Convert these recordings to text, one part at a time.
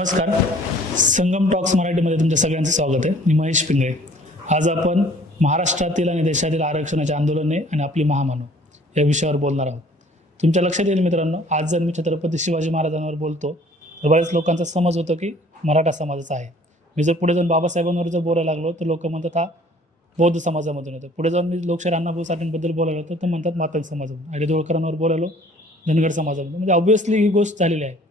नमस्कार. संगम टॉक्स मराठीमध्ये तुमच्या सगळ्यांचं स्वागत आहे. मी महेश पिंगळे. आज आपण महाराष्ट्रातील आणि देशातील आरक्षणाच्या आंदोलने आणि आपली महामानव या विषयावर बोलणार आहोत. तुमच्या लक्षात येईल मित्रांनो, आज जर मी छत्रपती शिवाजी महाराजांवर बोलतो तर बऱ्याच लोकांचा समज होतो की मराठा समाजाचा आहे. मी जर पुढे जाऊन बाबासाहेबांवर जर बोलायला लागलो तर लोक म्हणतात हा बौद्ध समाजामधून येतो. पुढे जाऊन मी लोकशाहीर अण्णाभाऊ साठेंबद्दल बोलायला लागतो तर म्हणतात मातंग समाजामधून. अहिल्या देवळकरांवर बोलायलो धनगर समाजामधून. म्हणजे ऑब्व्हियसली ही गोष्ट झालेली आहे.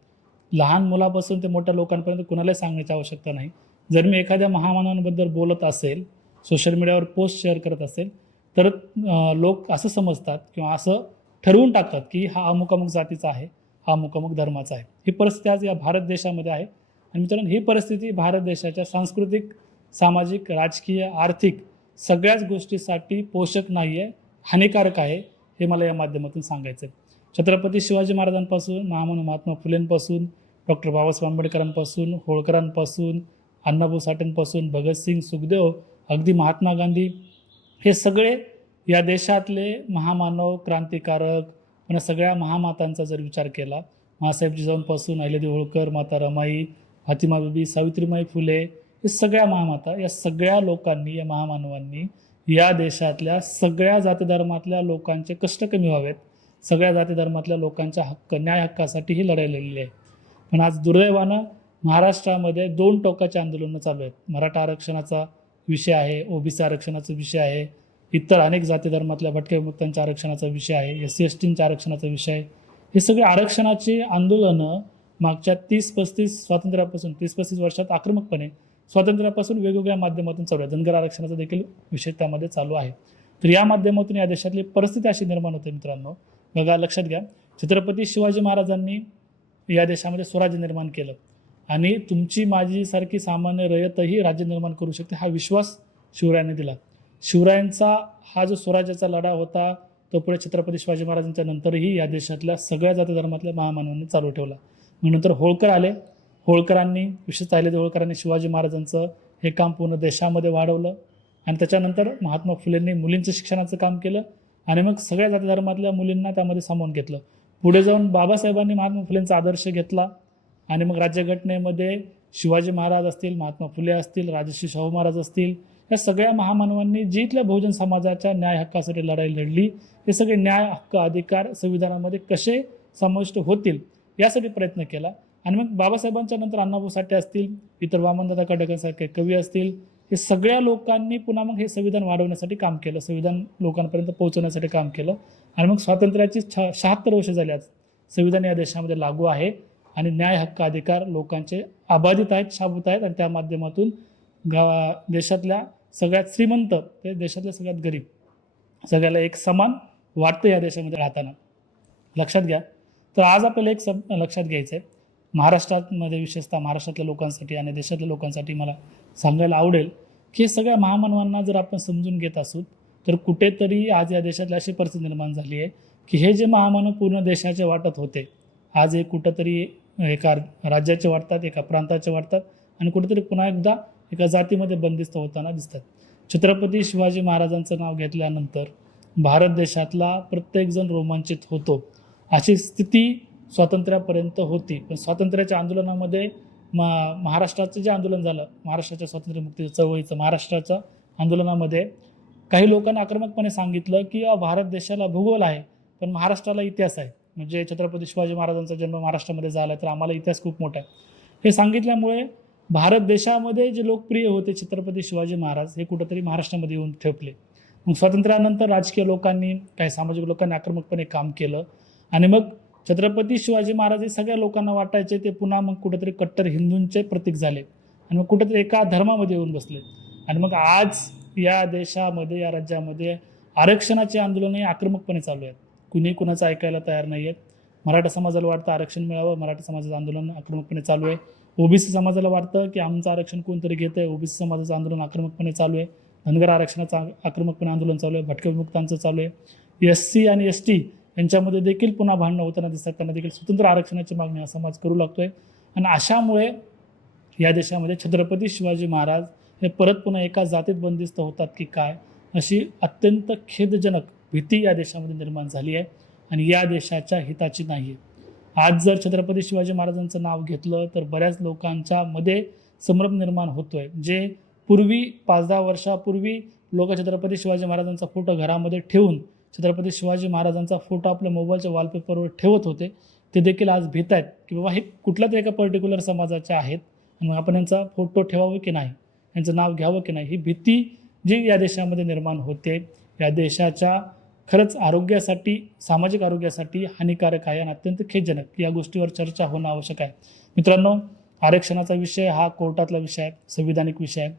लहान मुलापासून ते मोठ्या लोकांपर्यंत कुणालाही सांगण्याची आवश्यकता नाही. जर मी एखाद्या महामानवांबद्दल बोलत असेल, सोशल मीडियावर पोस्ट शेअर करत असेल तर लोक असं समजतात किंवा असं ठरवून टाकतात की हा अमुक अमुक जातीचा आहे, हा अमुक अमुक धर्माचा आहे. ही परिस्थिती आज या भारत देशामध्ये आहे. आणि मित्रांनो, ही परिस्थिती भारत देशाच्या सांस्कृतिक, सामाजिक, राजकीय, आर्थिक सगळ्याच गोष्टीसाठी पोषक नाही आहे, हानिकारक आहे. हे मला या माध्यमातून सांगायचं आहे. छत्रपती शिवाजी महाराजांपासून, महामानव महात्मा फुलेंपासून, डॉक्टर बाबासाहेब आंबेडकरांपासून, होळकरांपासून, अण्णाभाऊ साठेंपासून, भगतसिंग, सुखदेव, अगदी महात्मा गांधी, हे सगळे या देशातले महामानव, क्रांतिकारक, पण सगळ्या महामातांचा जर विचार केला, माँसाहेब जिजाऊंपासून अहिल्यादेवी होळकर, माता रमाई, फातिमा बीबी, सावित्रीबाई फुले, हे सगळ्या महामाता, या सगळ्या लोकांनी, या महामानवांनी या देशातल्या सगळ्या जातीधर्मातल्या लोकांचे कष्ट कमी व्हावेत, सगळ्या जाती धर्मातल्या लोकांच्या हक्क, न्याय हक्कासाठी ही लढाई लढलेली आहे. पण आज दुर्दैवानं महाराष्ट्रामध्ये दोन टोकाचे आंदोलनं चालू आहेत. मराठा आरक्षणाचा विषय आहे, ओबीसी आरक्षणाचा विषय आहे, इतर अनेक जाती धर्मातल्या भटक्या विमुक्तांच्या आरक्षणाचा विषय आहे, SC STच्या आरक्षणाचा विषय आहे. हे सगळे आरक्षणाची आंदोलनं मागच्या 30-35 स्वातंत्र्यापासून 30-35 वर्षात आक्रमकपणे स्वातंत्र्यापासून वेगवेगळ्या माध्यमातून चालू आहे. धनगर आरक्षणाचा देखील विषय त्यामध्ये चालू आहे. तर या माध्यमातून या देशातली परिस्थिती अशी निर्माण होते मित्रांनो. बघा, लक्षात घ्या, छत्रपती शिवाजी महाराजांनी या देशामध्ये स्वराज्य निर्माण केलं आणि तुमची माझी सारखी सामान्य रयतही राज्य निर्माण करू शकते, हा विश्वास शिवरायांनी दिला. शिवरायांचा हा जो स्वराज्याचा लढा होता तो पुढे छत्रपती शिवाजी महाराजांच्या नंतरही या देशातल्या सगळ्या जाती धर्मातल्या महामानवांनी चालू ठेवला. मग नंतर होळकर आले. होळकरांनी, विशेषतः अहिल्यादेवी होळकरांनी शिवाजी महाराजांचं हे काम पूर्ण देशामध्ये वाढवलं आणि त्याच्यानंतर महात्मा फुलेंनी मुलींचं शिक्षणाचं काम केलं आणि मग सगळ्या जाती धर्मातल्या मुलींना त्यामध्ये सामावून घेतलं. पुढे जाऊन बाबासाहेबांनी महात्मा फुलेंचा आदर्श घेतला आणि मग राज्यघटनेमध्ये शिवाजी महाराज असतील, महात्मा फुले असतील, राजर्षी शाहू महाराज असतील, या सगळ्या महामानवांनी जी इथल्या बहुजन समाजाच्या न्याय हक्कासाठी लढाई लढली, हे सगळे न्याय हक्क अधिकार संविधानामध्ये कसे समाविष्ट होतील यासाठी प्रयत्न केला. आणि मग बाबासाहेबांच्या नंतर अण्णाभाऊ साठे असतील, इतर वामनदादा खडकसारखे कवी असतील, हे सगळ्या लोकांनी पुन्हा मग हे संविधान वाढवण्यासाठी काम केलं, संविधान लोकांपर्यंत पोहोचवण्यासाठी काम केलं. आणि मग स्वातंत्र्याची 76 वर्ष झाली, आज संविधान या देशामध्ये लागू आहे आणि न्याय हक्क अधिकार लोकांचे अबाधित आहेत, शाबूत आहेत. आणि त्या माध्यमातून देशातल्या सगळ्यात श्रीमंत ते देशातल्या सगळ्यात गरीब सगळ्याला एक समान वाटतं या देशामध्ये राहताना. लक्षात घ्या. तर आज आपल्याला एक लक्षात घ्यायचं आहे, महाराष्ट्रामध्ये विशेषतः महाराष्ट्रातल्या लोकांसाठी आणि देशातल्या लोकांसाठी मला सांगायला आवडेल की सगळ्या महामानवांना जर आपण समजून घेत असू तर कुठेतरी आज या देशातली अशी परिस्थिती निर्माण झाली आहे की हे जे महामानव पूर्ण देशाचे वाटत होते, आज हे कुठंतरी एका राज्याचे वाटतात, एका प्रांताचे वाटतात आणि कुठेतरी पुन्हा एकदा एका जातीमध्ये बंदिस्त होताना दिसतात. छत्रपती शिवाजी महाराजांचं नाव घेतल्यानंतर भारत देशातला प्रत्येकजण रोमांचित होतो, अशी स्थिती स्वातंत्र्यापर्यंत होती. पण स्वातंत्र्याच्या आंदोलनामध्ये महाराष्ट्राचं जे आंदोलन झालं, महाराष्ट्राच्या स्वातंत्र्य मुक्तीच्या चळवळीचं, महाराष्ट्राच्या आंदोलनामध्ये काही लोकांनी आक्रमकपणे सांगितलं की भारत देशाला भूगोल आहे पण महाराष्ट्राला इतिहास आहे. म्हणजे छत्रपती शिवाजी महाराजांचा जन्म महाराष्ट्रामध्ये झाला तर आम्हाला इतिहास खूप मोठा आहे. हे सांगितल्यामुळे भारत देशामध्ये जे लोकप्रिय होते छत्रपती शिवाजी महाराज, हे कुठंतरी महाराष्ट्रामध्ये येऊन ठेपले. मग स्वातंत्र्यानंतर राजकीय लोकांनी, काही सामाजिक लोकांनी आक्रमकपणे काम केलं आणि मग छत्रपती शिवाजी महाराज हे सगळ्या लोकांना वाटायचे ते पुन्हा मग कुठेतरी कट्टर हिंदूंचे प्रतीक झाले आणि मग कुठेतरी एका धर्मामध्ये येऊन बसले. आणि मग आज या देशामध्ये, या राज्यामध्ये आरक्षणाचे आंदोलनही आक्रमकपणे चालू आहेत. कुणी कुणाचं ऐकायला तयार नाही आहेत. मराठा समाजाला वाटतं आरक्षण मिळावं, मराठा समाजाचं आंदोलन आक्रमकपणे चालू आहे. ओबीसी समाजाला वाटतं की आमचं आरक्षण कोणतरी घेतं आहे, ओबीसी समाजाचं आंदोलन आक्रमकपणे चालू आहे. धनगर आरक्षणाचं आक्रमकपणे आंदोलन चालू आहे, भटक्या विमुक्तांचं चालू आहे. SC आणि ST यांच्यामध्ये देखील पुन्हा भांडणं होताना दिसतात. त्यांना देखील स्वतंत्र आरक्षणाची मागणी हा समाज करू लागतोय आणि अशामुळे या देशामध्ये छत्रपती शिवाजी महाराज हे परत पुन्हा एका जातीत बंदिस्त होतात की काय, अशी अत्यंत खेदजनक भीती या देशामध्ये निर्माण झाली आहे आणि या देशाच्या हिताची नाही आहे. आज जर छत्रपती शिवाजी महाराजांचं नाव घेतलं तर बऱ्याच लोकांच्या मध्ये संभ्रम निर्माण होतोय. जे पूर्वी 5-10 वर्षापूर्वी लोक छत्रपती शिवाजी महाराजांचा फोटो घरामध्ये ठेवून छत्रपती शिवाजी महाराजांचा फोटो आपल्या मोबाईलच्या वॉलपेपरवर ठेवत होते, ते देखील आज भीत आहेत की बाबा हे कुठल्याच एका पर्टिक्युलर समाजाचे आहेत आणि मग आपण यांचा फोटो ठेवावं की नाही, यांचं नाव घ्यावं की नाही, ही भीती जी या देशामध्ये निर्माण होते या देशाच्या खरंच आरोग्यासाठी, सामाजिक आरोग्यासाठी हानिकारक आहे आणि अत्यंत खेदजनक. या गोष्टीवर चर्चा होणं आवश्यक आहे. मित्रांनो, आरक्षणाचा विषय हा कोर्टातला विषय आहे, संविधानिक विषय आहे.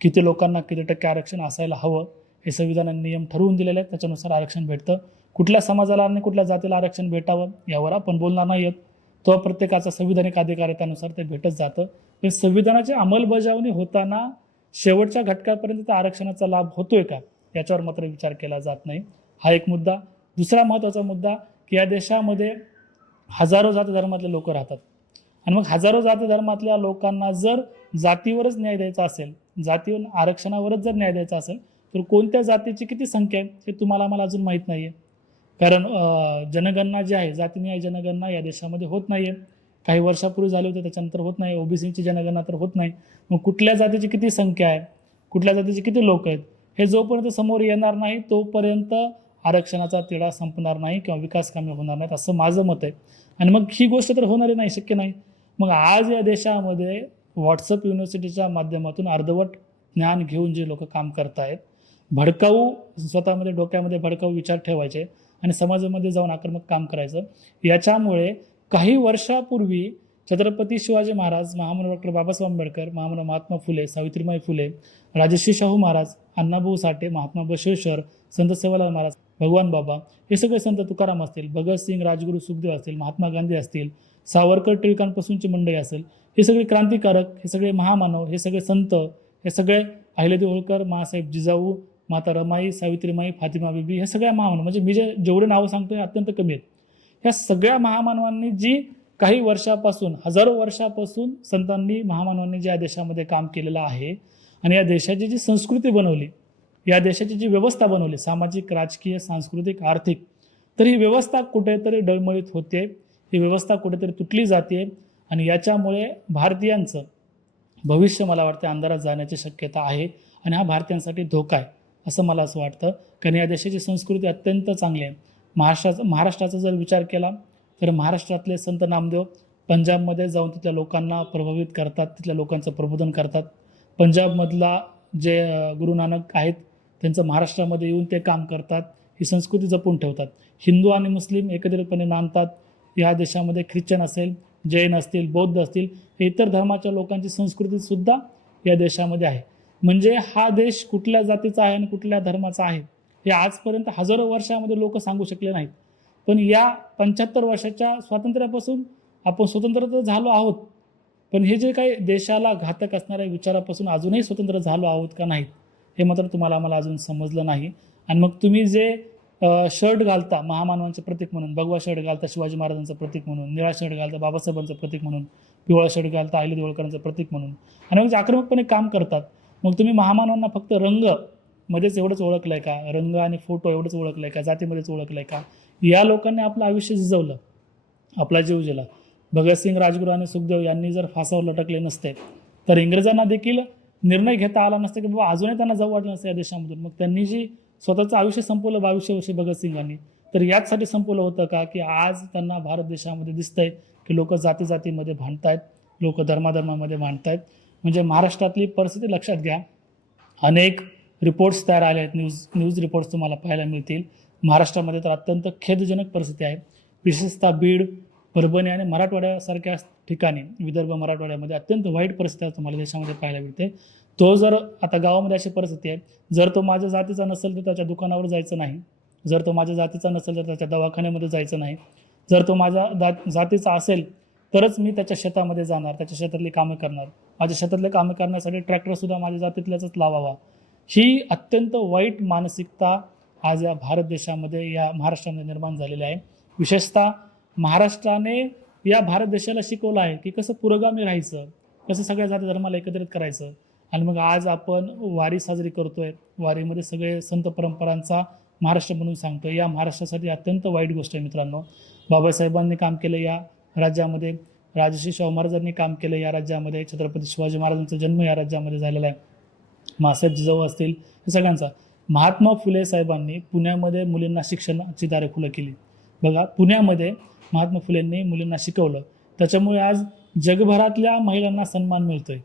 किती लोकांना किती टक्के आरक्षण असायला हवं हे संविधानाने नियम ठरवून दिलेले आहेत, त्याच्यानुसार आरक्षण भेटतं. कुठल्या समाजाला आणि कुठल्या जातीला आरक्षण भेटावं यावर आपण बोलणार नाही आहेत. तो प्रत्येकाचा संविधानिक अधिकार आहे, त्यानुसार ते भेटत जातं. पण संविधानाची अंमलबजावणी होताना शेवटच्या घटकापर्यंत त्या आरक्षणाचा लाभ होतोय का याच्यावर मात्र विचार केला जात नाही. हा एक मुद्दा. दुसरा महत्त्वाचा मुद्दा की या देशामध्ये हजारो जाती धर्मातले लोक राहतात आणि मग हजारो जाती धर्मातल्या लोकांना जर जातीवरच न्याय द्यायचा असेल, जातीवर आरक्षणावरच जर न्याय द्यायचा असेल तर कोणत्या जातीची किती संख्या आहे हे तुम्हाला मला अजून माहीत नाही आहे. कारण जनगणना जी आहे, जातीनिहाय जनगणना या देशामध्ये होत नाही आहे. काही वर्षापूर्वी झाले होते, त्याच्यानंतर होत नाही. ओबीसीची जनगणना तर होत नाही. मग कुठल्या जातीची किती संख्या आहे, कुठल्या जातीचे किती लोक आहेत हे जोपर्यंत समोर येणार नाही तोपर्यंत आरक्षणाचा तिढा संपणार नाही किंवा विकास कामे होणार नाहीत, असं माझं मत आहे. आणि मग ही गोष्ट तर होणारी नाही, शक्य नाही. मग आज या देशामध्ये व्हॉट्सअप युनिव्हर्सिटीच्या माध्यमातून अर्धवट ज्ञान घेऊन जे लोक काम करत आहेत, भडकाऊ स्वतःमध्ये डोक्यामध्ये भडकाऊ विचार ठेवायचे आणि समाजामध्ये जाऊन आक्रमक काम करायचं, याच्यामुळे काही वर्षापूर्वी छत्रपती शिवाजी महाराज, महामानव डॉक्टर बाबासाहेब आंबेडकर, महामानव महात्मा फुले, सावित्रीबाई फुले, राजर्षी शाहू महाराज, अण्णाभाऊ साठे, महात्मा बसवेश्वर, संत सेवालाल महाराज, भगवान बाबा, हे सगळे संत तुकाराम असतील, भगतसिंग, राजगुरू सुखदेव असतील, महात्मा गांधी असतील, सावरकर टिळकांपासूनची मंडळी असेल, हे सगळे क्रांतिकारक, हे सगळे महामानव, हे सगळे संत, हे सगळे अहिल्यादेवी होळकर, मासाहेब जिजाऊ, माता रमाई, सावित्रीमाई, फातिमा बीबी, हे सगळ्या महामानव, म्हणजे मी जेवढे नावं सांगतो हे अत्यंत कमी आहेत. ह्या सगळ्या महामानवांनी जी काही वर्षापासून, हजारो वर्षापासून संतांनी, महामानवांनी ज्या देशामध्ये काम केलेलं आहे आणि या देशाची जी संस्कृती बनवली, या देशाची जी व्यवस्था बनवली, सामाजिक, राजकीय, सांस्कृतिक, आर्थिक, तर ही व्यवस्था कुठेतरी डळमळीत होते, ही व्यवस्था कुठेतरी तुटली जाते आणि याच्यामुळे भारतीयांचं भविष्य मला वाटतं अंधारात जाण्याची शक्यता आहे आणि हा भारतीयांसाठी धोका आहे असं मला असं वाटतं. कारण या देशाची संस्कृती अत्यंत चांगली आहे. महाराष्ट्राचा जर विचार केला तर महाराष्ट्रातले संत नामदेव पंजाबमध्ये जाऊन तिथल्या लोकांना प्रभावित करतात, तिथल्या लोकांचं प्रबोधन करतात. पंजाबमधला जे गुरु नानक आहेत त्यांचं महाराष्ट्रामध्ये येऊन ते काम करतात, ही संस्कृती जपून ठेवतात. हिंदू आणि मुस्लिम एकत्रितपणे नांदतात. या देशामध्ये ख्रिश्चन असेल, जैन असतील, बौद्ध असतील, इतर धर्माच्या लोकांची संस्कृतीसुद्धा या देशामध्ये आहे. म्हणजे हा देश कुठल्या जातीचा आहे आणि कुठल्या धर्माचा आहे हे आजपर्यंत हजारो वर्षामध्ये लोक सांगू शकले नाहीत. पण या 75 वर्षाच्या स्वातंत्र्यापासून आपण स्वतंत्र तर झालो आहोत, पण हे जे काही देशाला घातक असणाऱ्या विचारापासून अजूनही स्वतंत्र झालो आहोत का नाहीत हे मात्र तुम्हाला आम्हाला अजून समजलं नाही. आणि मग तुम्ही जे शर्ट घालता महामानवांचे प्रतीक म्हणून, भगवा शर्ट घालता शिवाजी महाराजांचं प्रतीक म्हणून, निळा शर्ट घालता बाबासाहेबांचं प्रतीक म्हणून, पिवळा शर्ट घालता अहिल्यादेवी होळकरांचं प्रतीक म्हणून, आणि मग आक्रमकपणे काम करतात. मग तुम्ही महामानवांना फक्त रंग मध्येच एवढंच ओळखलंय का, रंग आणि फोटो एवढंच ओळखलंय का, जातीमध्येच ओळखलंय का? या लोकांनी आपलं आयुष्य झिजवलं, आपला जीव दिला. भगतसिंग, राजगुरू आणि सुखदेव यांनी जर फासावर लटकले नसते तर इंग्रजांना देखील निर्णय घेता आला नसता की बाबा अजूनही त्यांना जाऊ वाटलं नसतं या देशामधून. मग त्यांनी जी स्वतःचं आयुष्य संपवलं 22 वर्षे भगतसिंगांनी, तर याचसाठी संपवलं होतं का की आज त्यांना भारत देशामध्ये दिसतंय की लोक जातीमध्ये भांडतायत, लोक धर्माधर्मामध्ये भांडतायत. म्हणजे महाराष्ट्रातली परिस्थिती लक्षात घ्या. अनेक रिपोर्ट्स तयार आले आहेत, न्यूज रिपोर्ट्स तुम्हाला पाहायला मिळतील. महाराष्ट्रामध्ये तर अत्यंत खेदजनक परिस्थिती आहे. विशेषतः बीड, परभणी आणि मराठवाड्यासारख्या ठिकाणी, विदर्भ मराठवाड्यामध्ये अत्यंत वाईट परिस्थिती तुम्हाला देशामध्ये पाहायला मिळते. तो जर आता गावामध्ये अशी परिस्थिती आहे, जर तो माझ्या जातीचा नसेल तर त्याच्या दुकानावर जायचं नाही, जर तो माझ्या जातीचा नसेल तर त्याच्या दवाखान्यामध्ये जायचं नाही, जर तो माझ्या जातीचा असेल तरच मी त्याच्या शेतामध्ये जाणार, त्याच्या शेतातली कामं करणार, माझ्या शेतातले कामं करण्यासाठी ट्रॅक्टरसुद्धा माझ्या जातीतल्याच लावावा. ही अत्यंत वाईट मानसिकता आज या भारत देशामध्ये, या महाराष्ट्रामध्ये निर्माण झालेली आहे. विशेषतः महाराष्ट्राने या भारत देशाला शिकवलं आहे की कसं पुरोगामी राहायचं, कसं सगळ्या जाती धर्माला एकत्रित करायचं. आणि मग आज आपण वारी साजरी करतोय, वारीमध्ये सगळे संत परंपरांचा महाराष्ट्र म्हणून सांगतो. या महाराष्ट्रासाठी अत्यंत वाईट गोष्ट आहे मित्रांनो. बाबासाहेबांनी काम केलं या राज्यामध्ये, राजर्षी शाहू महाराजांनी काम केलं या राज्यामध्ये, छत्रपती शिवाजी महाराजांचा जन्म या राज्यामध्ये झालेला आहे, मासाहेब जिजाऊ असतील, हे सगळ्यांचा. महात्मा फुले साहेबांनी पुण्यामध्ये मुलींना शिक्षणाची दारे खुलं केली. बघा, पुण्यामध्ये महात्मा फुलेंनी मुलींना शिकवलं, त्याच्यामुळे आज जगभरातल्या महिलांना सन्मान मिळतोय.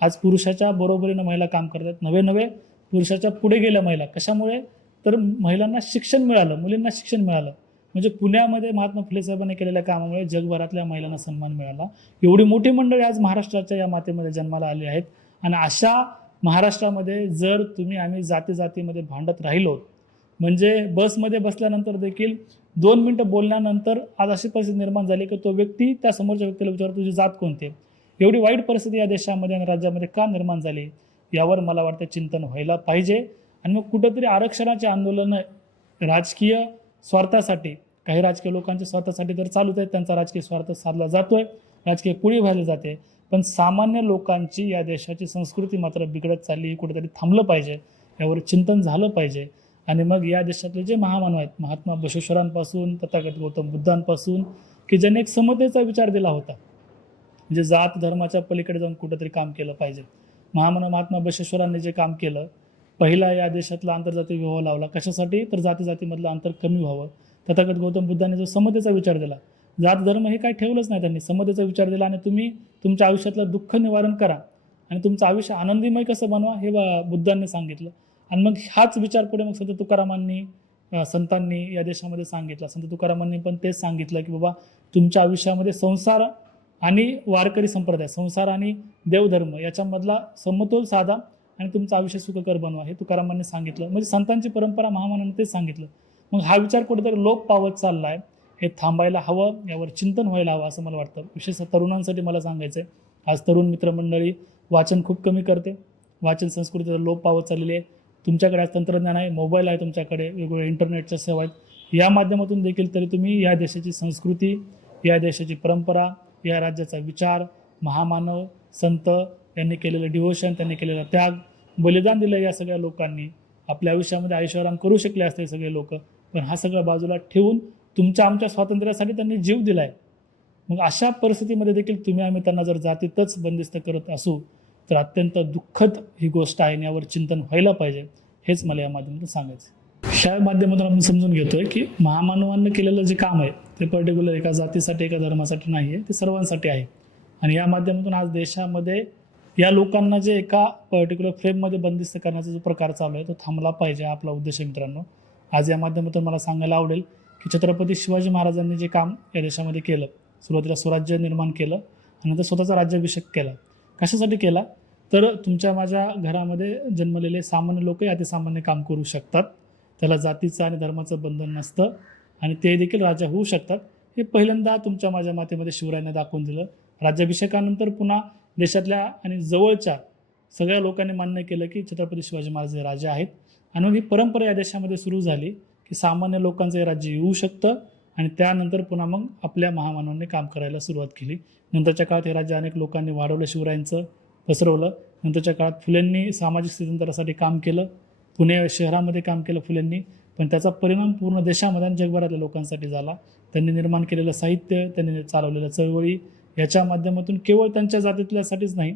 आज पुरुषाच्या बरोबरीनं महिला काम करतात, नवे नवे पुरुषाच्या पुढे गेल्या महिला. कशामुळे? तर महिलांना शिक्षण मिळालं, मुलींना शिक्षण मिळालं. म्हणजे पुण्यामध्ये महात्मा फुले साहेबांनी केलेल्या कामामुळे जगभरातल्या महिलांना सन्मान मिळाला. एवढी मोठी मंडळी आज महाराष्ट्राच्या या मातेमध्ये जन्माला आली आहेत. आणि अशा महाराष्ट्रामध्ये जर आम्ही जातीमध्ये भांडत राहिलो, म्हणजे बसमध्ये बसल्यानंतर देखील 2 मिनिटं बोलल्यानंतर आज अशी परिस्थिती निर्माण झाली की तो व्यक्ती त्या समोरच्या व्यक्तीला विचारतो तुझी जात कोणती आहे. एवढी वाईट परिस्थिती या देशामध्ये आणि राज्यामध्ये का निर्माण झाली, यावर मला वाटतं चिंतन व्हायला पाहिजे. आणि मग कुठंतरी आरक्षणाचे आंदोलन राजकीय स्वार्थासाठी, काही राजकीय लोकांच्या स्वार्थासाठी तर चालूच आहेत, त्यांचा राजकीय स्वार्थ साधला जातोय, राजकीय कुळी व्हायला जाते, पण सामान्य लोकांची या देशाची संस्कृती मात्र बिघडत चालली. कुठेतरी थांबलं पाहिजे, यावर चिंतन झालं पाहिजे. आणि मग या देशातले जे महामानव आहेत, महात्मा बसवेश्वरांपासून तथागत गौतम बुद्धांपासून, की ज्यांनी एक समतेचा विचार दिला होता, म्हणजे जात धर्माच्या पलीकडे जाऊन कुठेतरी काम केलं पाहिजे. महामानव महात्मा बसवेश्वरांनी जे काम केलं, पहिला या देशातला आंतरजातीय विवाह लावला. कशासाठी? तर जातीमधलं अंतर कमी व्हावं. तथागत गौतम बुद्धांनी जो समतेचा विचार दिला, जात धर्म हे काही ठेवलंच नाही, त्यांनी समतेचा विचार दिला. आणि तुम्ही तुमच्या आयुष्यातलं दुःख निवारण करा आणि तुमचं आयुष्य आनंदीमय कसं बनवा हे बुद्धांनी सांगितलं. आणि मग हाच विचार पुढे मग संत तुकारामांनी, संतांनी या देशामध्ये सांगितला. संत तुकारामांनी पण तेच सांगितलं की बाबा, तुमच्या आयुष्यामध्ये संसार आणि वारकरी संप्रदाय, संसार आणि देवधर्म याच्यामधला समतोल साधा आणि तुमचं आयुष्य सुखकर बनवा, हे तुकारामांनी सांगितलं. म्हणजे संतांची परंपरा, महामानवांनी तेच सांगितलं. मग हा विचार कुठेतरी लोप पावत चालला आहे, हे थांबायला हवं, यावर चिंतन व्हायला हवं असं मला वाटतं. विशेषतः तरुणांसाठी मला सांगायचं आहे, आज तरुण मित्रमंडळी वाचन खूप कमी करते, वाचन संस्कृतीचा लोप पावत चाललेली आहे. तुमच्याकडे आज तंत्रज्ञान आहे, मोबाईल आहे, तुमच्याकडे वेगवेगळ्या इंटरनेटच्या सेवा आहेत, या माध्यमातून देखील तरी तुम्ही या देशाची संस्कृती, या देशाची परंपरा, या राज्याचा विचार, महामानव संत यांनी केलेलं डिव्होशन, त्यांनी केलेला त्याग, बलिदान दिलं या सगळ्या लोकांनी. आपल्या आयुष्यामध्ये ऐशोआराम करू शकले असते सगळे लोक, पण हा सगळा बाजूला ठेवून तुमच्या आमच्या स्वातंत्र्यासाठी त्यांनी जीव दिलाय. मग अशा परिस्थितीमध्ये देखील आम्ही त्यांना जर जातीतच बंदिस्त करत असू तर अत्यंत दुःखद ही गोष्ट आहे. यावर चिंतन व्हायला पाहिजे, हेच मला या माध्यमातून सांगायचं. ह्या माध्यमातून आपण समजून घेतोय की महामानवांनी केलेलं जे काम आहे ते पर्टिक्युलर एका जातीसाठी, एका धर्मासाठी नाही आहे, ते सर्वांसाठी आहे. आणि या माध्यमातून आज देशामध्ये या लोकांना जे एका पर्टिक्युलर फ्रेममध्ये बंदिस्त करण्याचा जो प्रकार चालू आहे तो थांबला पाहिजे, हा आपला उद्देश आहे मित्रांनो. आज या माध्यमातून मला सांगायला आवडेल की छत्रपती शिवाजी महाराजांनी जे काम या देशामध्ये केलं, सुरुवातीला स्वराज्य निर्माण केलं आणि नंतर स्वतःचा राज्याभिषेक केला. कशासाठी केला? तर तुमच्या माझ्या घरामध्ये जन्मलेले सामान्य लोकही अतिसामान्य काम करू शकतात, त्याला जातीचं आणि धर्माचं बंधन नसतं आणि ते देखील राजा होऊ शकतात. हे पहिल्यांदा तुमच्या माझ्या मातेमध्ये शिवरायांनी दाखवून दिलं. राज्याभिषेकानंतर पुन्हा देशातल्या आणि जवळच्या सगळ्या लोकांनी मान्य केलं की छत्रपती शिवाजी महाराज हे राजा आहेत. आणि मग ही परंपरा या देशामध्ये सुरू झाली की सामान्य लोकांचं हे राज्य येऊ शकतं. आणि त्यानंतर पुन्हा मग आपल्या महामानवांनी काम करायला सुरुवात केली. नंतरच्या काळात हे राज्य अनेक लोकांनी वाढवलं, शिवरायांचं पसरवलं. नंतरच्या काळात फुलेंनी सामाजिक स्थित्यंतरासाठी काम केलं, पुणे शहरामध्ये काम केलं फुलेंनी, पण त्याचा परिणाम पूर्ण देशामध्ये आणि जगभरातल्या लोकांसाठी झाला. त्यांनी निर्माण केलेलं साहित्य, त्यांनी चालवलेल्या चळवळी याच्या माध्यमातून केवळ त्यांच्या जातीतल्यासाठीच नाही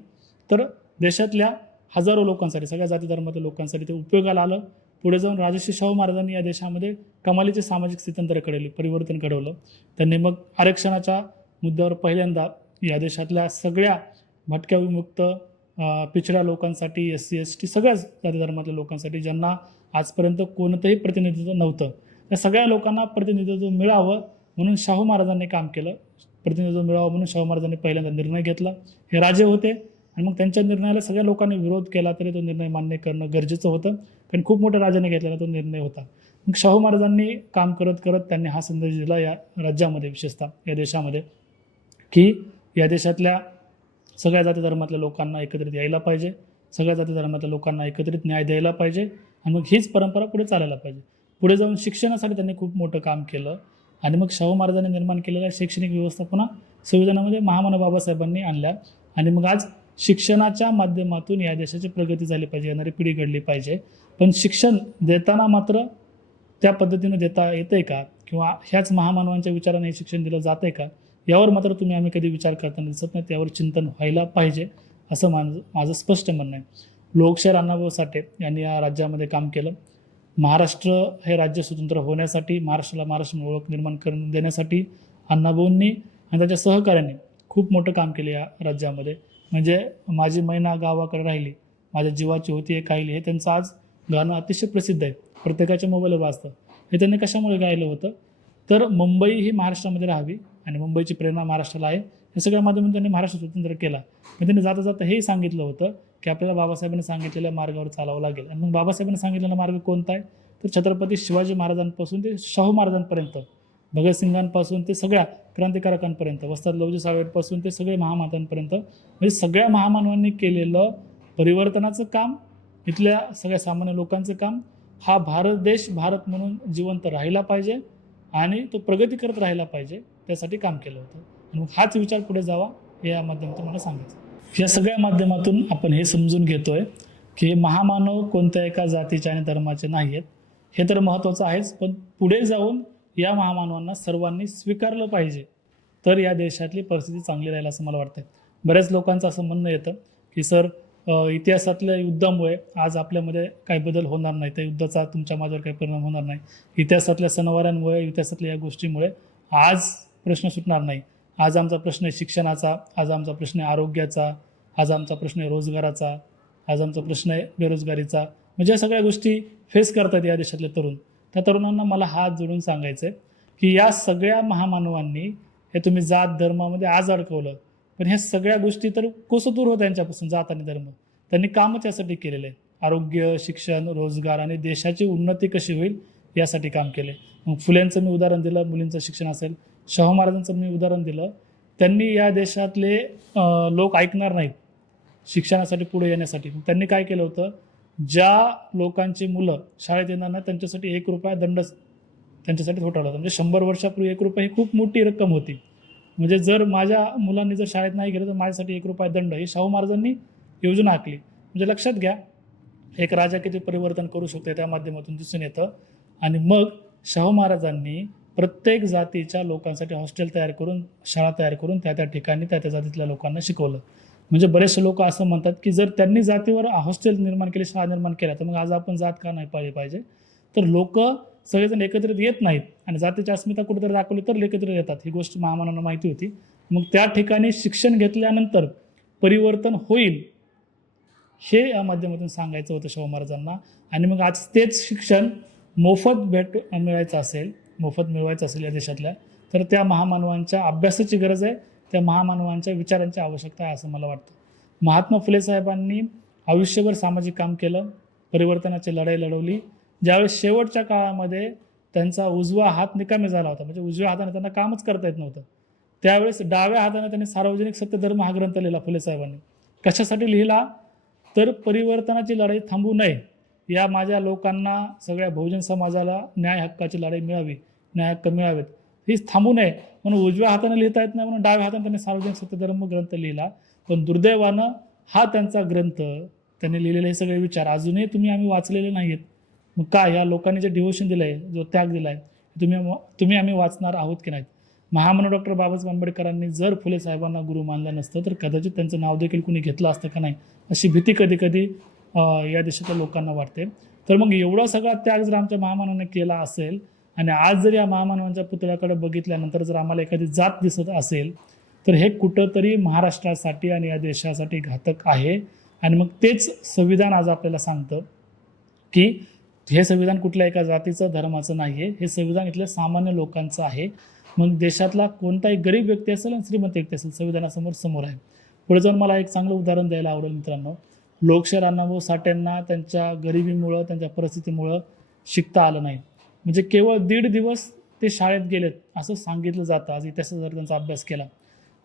तर देशातल्या हजारो लोकांसाठी, सगळ्या जाती धर्मातील लोकांसाठी ते उपयोगाला आलं. पुढे जाऊन राजर्षी शाहू महाराजांनी या देशामध्ये कमालीचे सामाजिक स्थित्यंतर घडवले, परिवर्तन घडवलं. त्यांनी मग आरक्षणाच्या मुद्द्यावर पहिल्यांदा या देशातल्या सगळ्या भटक्या विमुक्त, पिछड्या लोकांसाठी, SC ST सगळ्याच जाती धर्मातल्या लोकांसाठी, ज्यांना आजपर्यंत कोणतंही प्रतिनिधित्व नव्हतं, त्या सगळ्या लोकांना प्रतिनिधित्व मिळावं म्हणून शाहू महाराजांनी काम केलं. प्रतिनिधित्व मिळावं म्हणून शाहू महाराजांनी पहिल्यांदा निर्णय घेतला. हे राजे होते आणि मग त्यांच्या निर्णयाला सगळ्या लोकांनी विरोध केला तरी तो निर्णय मान्य करणं गरजेचं होतं, कारण खूप मोठ्या राजाने घेतलेला तो निर्णय होता. मग शाहू महाराजांनी काम करत करत त्यांनी हा संदेश दिला या राज्यामध्ये, विशेषतः या देशामध्ये, की या देशातल्या सगळ्या जाती धर्मातल्या लोकांना एकत्रित यायला पाहिजे, सगळ्या जाती धर्मातल्या लोकांना एकत्रित न्याय द्यायला पाहिजे आणि मग हीच परंपरा पुढे चालायला पाहिजे. पुढे जाऊन शिक्षणासाठी त्यांनी खूप मोठं काम केलं आणि मग शाहू महाराजांनी निर्माण केलेल्या शैक्षणिक व्यवस्था पुन्हा संविधानामध्ये महामानव बाबासाहेबांनी आणल्या. आणि मग आज शिक्षणाच्या माध्यमातून या देशाची प्रगती झाली पाहिजे, येणारी पिढी घडली पाहिजे. पण शिक्षण देताना मात्र त्या पद्धतीनं देता येतंय का, किंवा ह्याच महामानवांच्या विचाराने हे शिक्षण दिलं जातंय का, यावर मात्र तुम्ही आम्ही कधी विचार करताना दिसत नाही. त्यावर चिंतन व्हायला पाहिजे असं माझं स्पष्ट म्हणणं आहे. लोकशाहीर अण्णाभाऊ साठे यांनी या राज्यामध्ये काम केलं. महाराष्ट्र हे राज्य स्वतंत्र होण्यासाठी, महाराष्ट्राला महाराष्ट्र ओळख निर्माण करून देण्यासाठी अण्णाभाऊंनी आणि त्यांच्या सहकार्याने खूप मोठं काम केलं या राज्यामध्ये. म्हणजे माझी मैना गावाकडे राहिली, माझ्या जीवाची होती एक काहिली, हे त्यांचं आज गाणं अतिशय प्रसिद्ध आहे, प्रत्येकाच्या मोबाईलवर वाजतं. हे त्यांनी कशामुळे गायलं होतं, तर मुंबई ही महाराष्ट्रामध्ये राहावी आणि मुंबईची प्रेरणा महाराष्ट्राला आहे, हे सगळ्या माध्यमातून त्यांनी महाराष्ट्र स्वतंत्र केला. पण त्यांनी जाता जाता हेही सांगितलं होतं की आपल्याला बाबासाहेबांनी सांगितलेल्या मार्गावर चालावं लागेल. आणि मग बाबासाहेबांनी सांगितलेला मार्ग कोणता आहे, तर छत्रपती शिवाजी महाराजांपासून ते शाहू महाराजांपर्यंत, भगतसिंगांपासून ते सगळ्या क्रांतिकारकांपर्यंत, वस्ताद लवजी सावळेपासून ते सगळे महामातांपर्यंत, म्हणजे सगळ्या महामानवांनी केलेलं परिवर्तनाचं काम, इथल्या सगळ्या सामान्य लोकांचं काम, हा भारत देश भारत म्हणून जिवंत राहिला पाहिजे आणि तो प्रगती करत राहिला पाहिजे, त्यासाठी काम केलं होतं. मग हाच विचार पुढे जावा हे या माध्यमातून मला सांगायचं. या सगळ्या माध्यमातून आपण हे समजून घेतोय की हे महामानव कोणत्या एका जातीचे आणि धर्माचे नाही आहेत, हे तर महत्त्वाचं आहेच, पण पुढे जाऊन या महामानवांना सर्वांनी स्वीकारलं पाहिजे, तर या देशातली परिस्थिती चांगली राहील असं मला वाटतं. बऱ्याच लोकांचं असं म्हणणं येतं की सर, इतिहासातल्या युद्धामुळे आज आपल्यामध्ये काही बदल होणार नाही, त्या युद्धाचा तुमच्या माझ्यावर काही परिणाम होणार नाही, इतिहासातल्या सणवारांमुळे, इतिहासातल्या या गोष्टीमुळे आज प्रश्न सुटणार नाही. आज आमचा प्रश्न आहे शिक्षणाचा, आज आमचा प्रश्न आहे आरोग्याचा, आज आमचा प्रश्न आहे रोजगाराचा, आज आमचा प्रश्न आहे बेरोजगारीचा. म्हणजे या सगळ्या गोष्टी फेस करतात या देशातले तरुण. त्या तरुणांना मला हात जोडून सांगायचं आहे की या सगळ्या महामानवांनी हे तुम्ही जात धर्मामध्ये आज अडकवलं, पण ह्या सगळ्या गोष्टी तर कसं दूर होत्या यांच्यापासून, जात आणि धर्म. त्यांनी कामच यासाठी केलेलं आहे, आरोग्य, शिक्षण, रोजगार आणि देशाची उन्नती कशी होईल यासाठी काम केले. मग फुल्यांचं मी उदाहरण दिलं, मुलींचं शिक्षण असेल, शाहू महाराजांचं मी उदाहरण दिलं. त्यांनी या देशातले लोक ऐकणार नाहीत शिक्षणासाठी पुढे येण्यासाठी, त्यांनी काय केलं होतं, ज्या लोकांची मुलं शाळेत येणार नाही त्यांच्यासाठी ₹1 दंड त्यांच्यासाठी ठोठावला होता. म्हणजे 100 वर्षापूर्वी ₹1 ही खूप मोठी रक्कम होती. म्हणजे जर माझ्या मुलांनी जर शाळेत नाही गेलं तर माझ्यासाठी ₹1 दंड, ही शाहू महाराजांनी योजना आखली. म्हणजे लक्षात घ्या, एक राजा किती परिवर्तन करू शकते त्या माध्यमातून दिसून येतं. आणि मग शाहू महाराजांनी प्रत्येक जातीच्या लोकांसाठी हॉस्टेल तयार करून, शाळा तयार करून त्या त्या ठिकाणी त्या त्या जातीतल्या लोकांना शिकवलं. म्हणजे बरेचसे लोक असं म्हणतात की जर त्यांनी जातीवर हॉस्टेल निर्माण केले, शाळा निर्माण केल्या, तर मग आज आपण जात का नाही पाळली पाहिजे. तर लोक सगळेजण एकत्रित येत नाहीत आणि जातीची अस्मिता कुठेतरी दाखवली तर एकत्रित येतात, ही गोष्ट महामानवांना माहिती होती. मग त्या ठिकाणी शिक्षण घेतल्यानंतर परिवर्तन होईल हे या माध्यमातून सांगायचं होतं शाहू महाराजांना. आणि मग आज तेच शिक्षण मोफत मिळवायचं असेल या देशातल्या, तर त्या महामानवांच्या अभ्यासाची गरज आहे, त्या महामानवांच्या विचारांची आवश्यकता आहे असं मला वाटतं. महात्मा फुले साहेबांनी आयुष्यभर सामाजिक काम केलं, परिवर्तनाची लढाई लढवली. ज्यावेळेस शेवटच्या काळामध्ये त्यांचा उजवा हात निकामी झाला होता, म्हणजे उजव्या हाताने त्यांना कामच करता येत नव्हतं, त्यावेळेस डाव्या हाताने त्यांनी सार्वजनिक सत्यधर्म हा ग्रंथ लिहिला फुले साहेबांनी. कशासाठी लिहिला, तर परिवर्तनाची लढाई थांबू नये, या माझ्या लोकांना, सगळ्या बहुजन समाजाला न्याय हक्काची लढाई मिळावी, न्याय हक्क मिळावेत, ही थांबू नये म्हणून उजव्या हाताने लिहिता येत नाही म्हणून डाव्या हाताने त्यांनी सार्वजनिक सत्यधर्म ग्रंथ लिहिला. पण दुर्दैवानं हा त्यांचा ग्रंथ, त्यांनी लिहिलेले हे सगळे विचार अजूनही आम्ही वाचलेले नाहीत. मग काय, या लोकांनी जे डिव्होशन दिलं आहे, जो त्याग दिला आहे, आम्ही वाचणार आहोत की नाहीत. महामानव डॉक्टर बाबासाहेब आंबेडकरांनी जर फुले साहेबांना गुरु मानलं नसतं तर कदाचित त्यांचं नाव देखील कुणी घेतलं असतं का नाही, अशी भीती कधी कधी या देशातल्या लोकांना वाटते. तर मग एवढा सगळा त्याग जर आमच्या महामानवाने केला असेल आणि आज जर या महामानवांच्या पुतळ्याकडे बघितल्यानंतर जर आम्हाला एखादी जात दिसत असेल, तर हे कुठंतरी महाराष्ट्रासाठी आणि या देशासाठी घातक आहे. आणि मग तेच संविधान आज आपल्याला सांगतं की हे संविधान कुठल्या एका जातीचं, धर्माचं नाही आहे, हे संविधान इथल्या सामान्य लोकांचं आहे. मग देशातला कोणताही गरीब व्यक्ती असेल आणि श्रीमंत व्यक्ती असेल, संविधानासमोर समोर आहे. पुढे जाऊन मला एक चांगलं उदाहरण द्यायला आवडेल मित्रांनो. लोकशाहीर अण्णाभाऊ साठेंना त्यांच्या गरिबीमुळं, त्यांच्या परिस्थितीमुळं शिकता आलं नाही. म्हणजे केवळ 1.5 दिवस ते शाळेत गेलेत असं सांगितलं जातं. आज इतिहासाचा जर त्यांचा अभ्यास केला,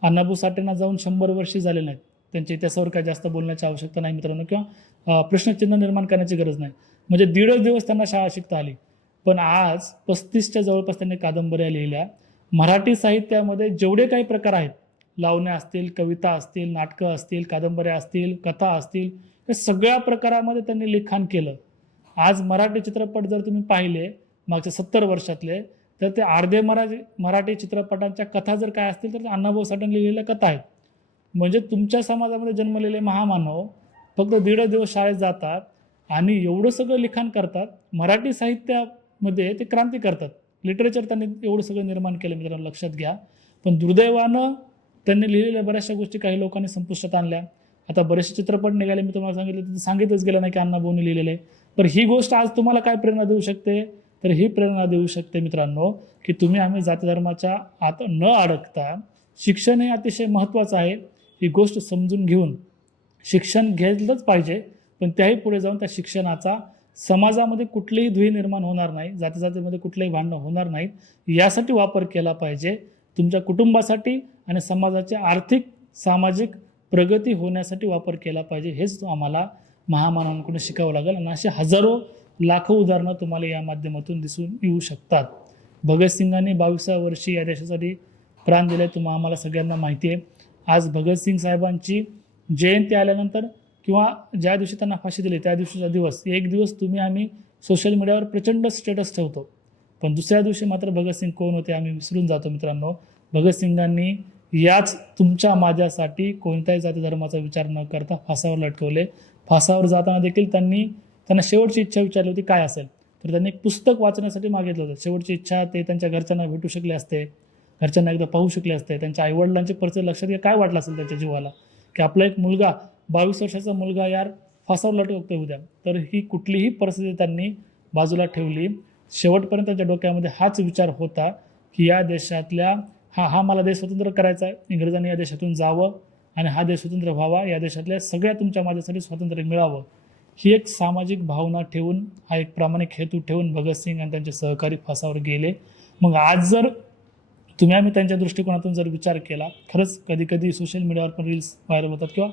अण्णाभाऊ साठेंना जाऊन 100 वर्षे झाले नाहीत. त्यांच्या इतिहासावर काय जास्त बोलण्याची आवश्यकता नाही मित्रांनो, किंवा प्रश्नचिन्ह निर्माण करण्याची गरज नाही. म्हणजे 1.5 दिवस त्यांना शाळा शिकता आली. पण आज 35च्या जवळपास त्यांनी कादंबऱ्या लिहिल्या. मराठी साहित्यामध्ये जेवढे काही प्रकार आहेत, लावण्या असतील, कविता असतील, नाटकं असतील, कादंबऱ्या असतील, कथा असतील, या सगळ्या प्रकारामध्ये त्यांनी लिखाण केलं. आज मराठी चित्रपट जर तुम्ही पाहिले मागच्या 70 वर्षातले, तर ते अर्धे मराठी चित्रपटांच्या कथा जर काय असतील तर अण्णाभाऊ साठे लिहिलेल्या कथा आहेत. म्हणजे तुमच्या समाजामध्ये जन्मलेले महामानव फक्त 1.5 दिवस शाळेत जातात आणि एवढं सगळं लिखाण करतात. मराठी साहित्यामध्ये ते क्रांती करतात. लिटरेचर त्यांनी एवढं सगळं निर्माण केलं, मित्रांनो लक्षात घ्या. पण दुर्दैवानं त्यांनी लिहिलेल्या बऱ्याचशा गोष्टी काही लोकांनी संपुष्टात आणल्या. आता बरेचसे चित्रपट निघाले, मी तुम्हाला सांगितलंच गेलं नाही की अण्णाभाऊंनी लिहिलेले. पण ही गोष्ट आज तुम्हाला काय प्रेरणा देऊ शकते, तर ही प्रेरणा देऊ शकते मित्रांनो की तुम्ही आम्ही जाती धर्माच्या आत न अडकता शिक्षण हे अतिशय महत्त्वाचं आहे. ही गोष्ट समजून घेऊन शिक्षण घेतलंच पाहिजे. पण त्याही पुढे जाऊन त्या शिक्षणाचा समाजामध्ये कुठलीही धुई निर्माण होणार नाही, जातीजातीमध्ये कुठलेही भांडणं होणार नाहीत, यासाठी वापर केला पाहिजे. तुमच्या कुटुंबासाठी आणि समाजाची आर्थिक सामाजिक प्रगती होण्यासाठी वापर केला पाहिजे. हेच आम्हाला महामानवांकडून शिकावं लागेल. आणि असे हजारो लाखो उदाहरणं तुम्हाला या माध्यमातून दिसून येऊ शकतात. भगतसिंगांनी 22व्या वर्षी या देशासाठी प्राण दिले, तुम्हाला आम्हाला सगळ्यांना माहिती आहे. आज भगतसिंग साहेबांची जयंती आल्यानंतर किंवा ज्या दिवशी त्यांना फाशी दिली त्या दिवशीचा दिवस, एक दिवस तुम्ही आम्ही सोशल मीडियावर प्रचंड स्टेटस ठेवतो, पण दुसऱ्या दिवशी मात्र भगतसिंग कोण होते आम्ही विसरून जातो. मित्रांनो, भगतसिंगांनी याच तुमच्या माझ्यासाठी कोणत्याही जाती धर्माचा विचार न करता फासावर लटकवले. फासावर जाताना देखील त्यांना शेवटची इच्छा विचारली होती काय असेल, तर त्यांनी एक पुस्तक वाचण्यासाठी मागितलं होतं. शेवटची इच्छा ते त्यांच्या घरच्यांना भेटू शकले असते, घरच्यांना एकदा पाहू शकले असते. त्यांच्या आईवडिलांची परिस्थिती लक्षात घ्या, काय वाटलं असेल त्यांच्या जीवाला की आपला एक मुलगा 22 वर्षाचा मुलगा यार फासावर लटकतोय उद्या. तर ही कुठलीही परिस्थिती त्यांनी बाजूला ठेवली. शेवटपर्यंत त्यांच्या डोक्यामध्ये हाच विचार होता की या देशातल्या हा मला देश स्वतंत्र करायचा आहे, इंग्रजांनी या देशातून जावं आणि हा देश स्वतंत्र व्हावा, या देशातल्या सगळ्या तुमच्या माझ्यासाठी स्वातंत्र्य मिळावं, ही एक सामाजिक भावना ठेवून, हा एक प्रामाणिक हेतू ठेवून भगतसिंग आणि त्यांचे सहकारी फासावर गेले. मग आज जर तुम्ही आम्ही त्यांच्या दृष्टिकोनातून जर विचार केला, खरंच कधी कधी सोशल मीडियावर पण रील्स व्हायरल होतात किंवा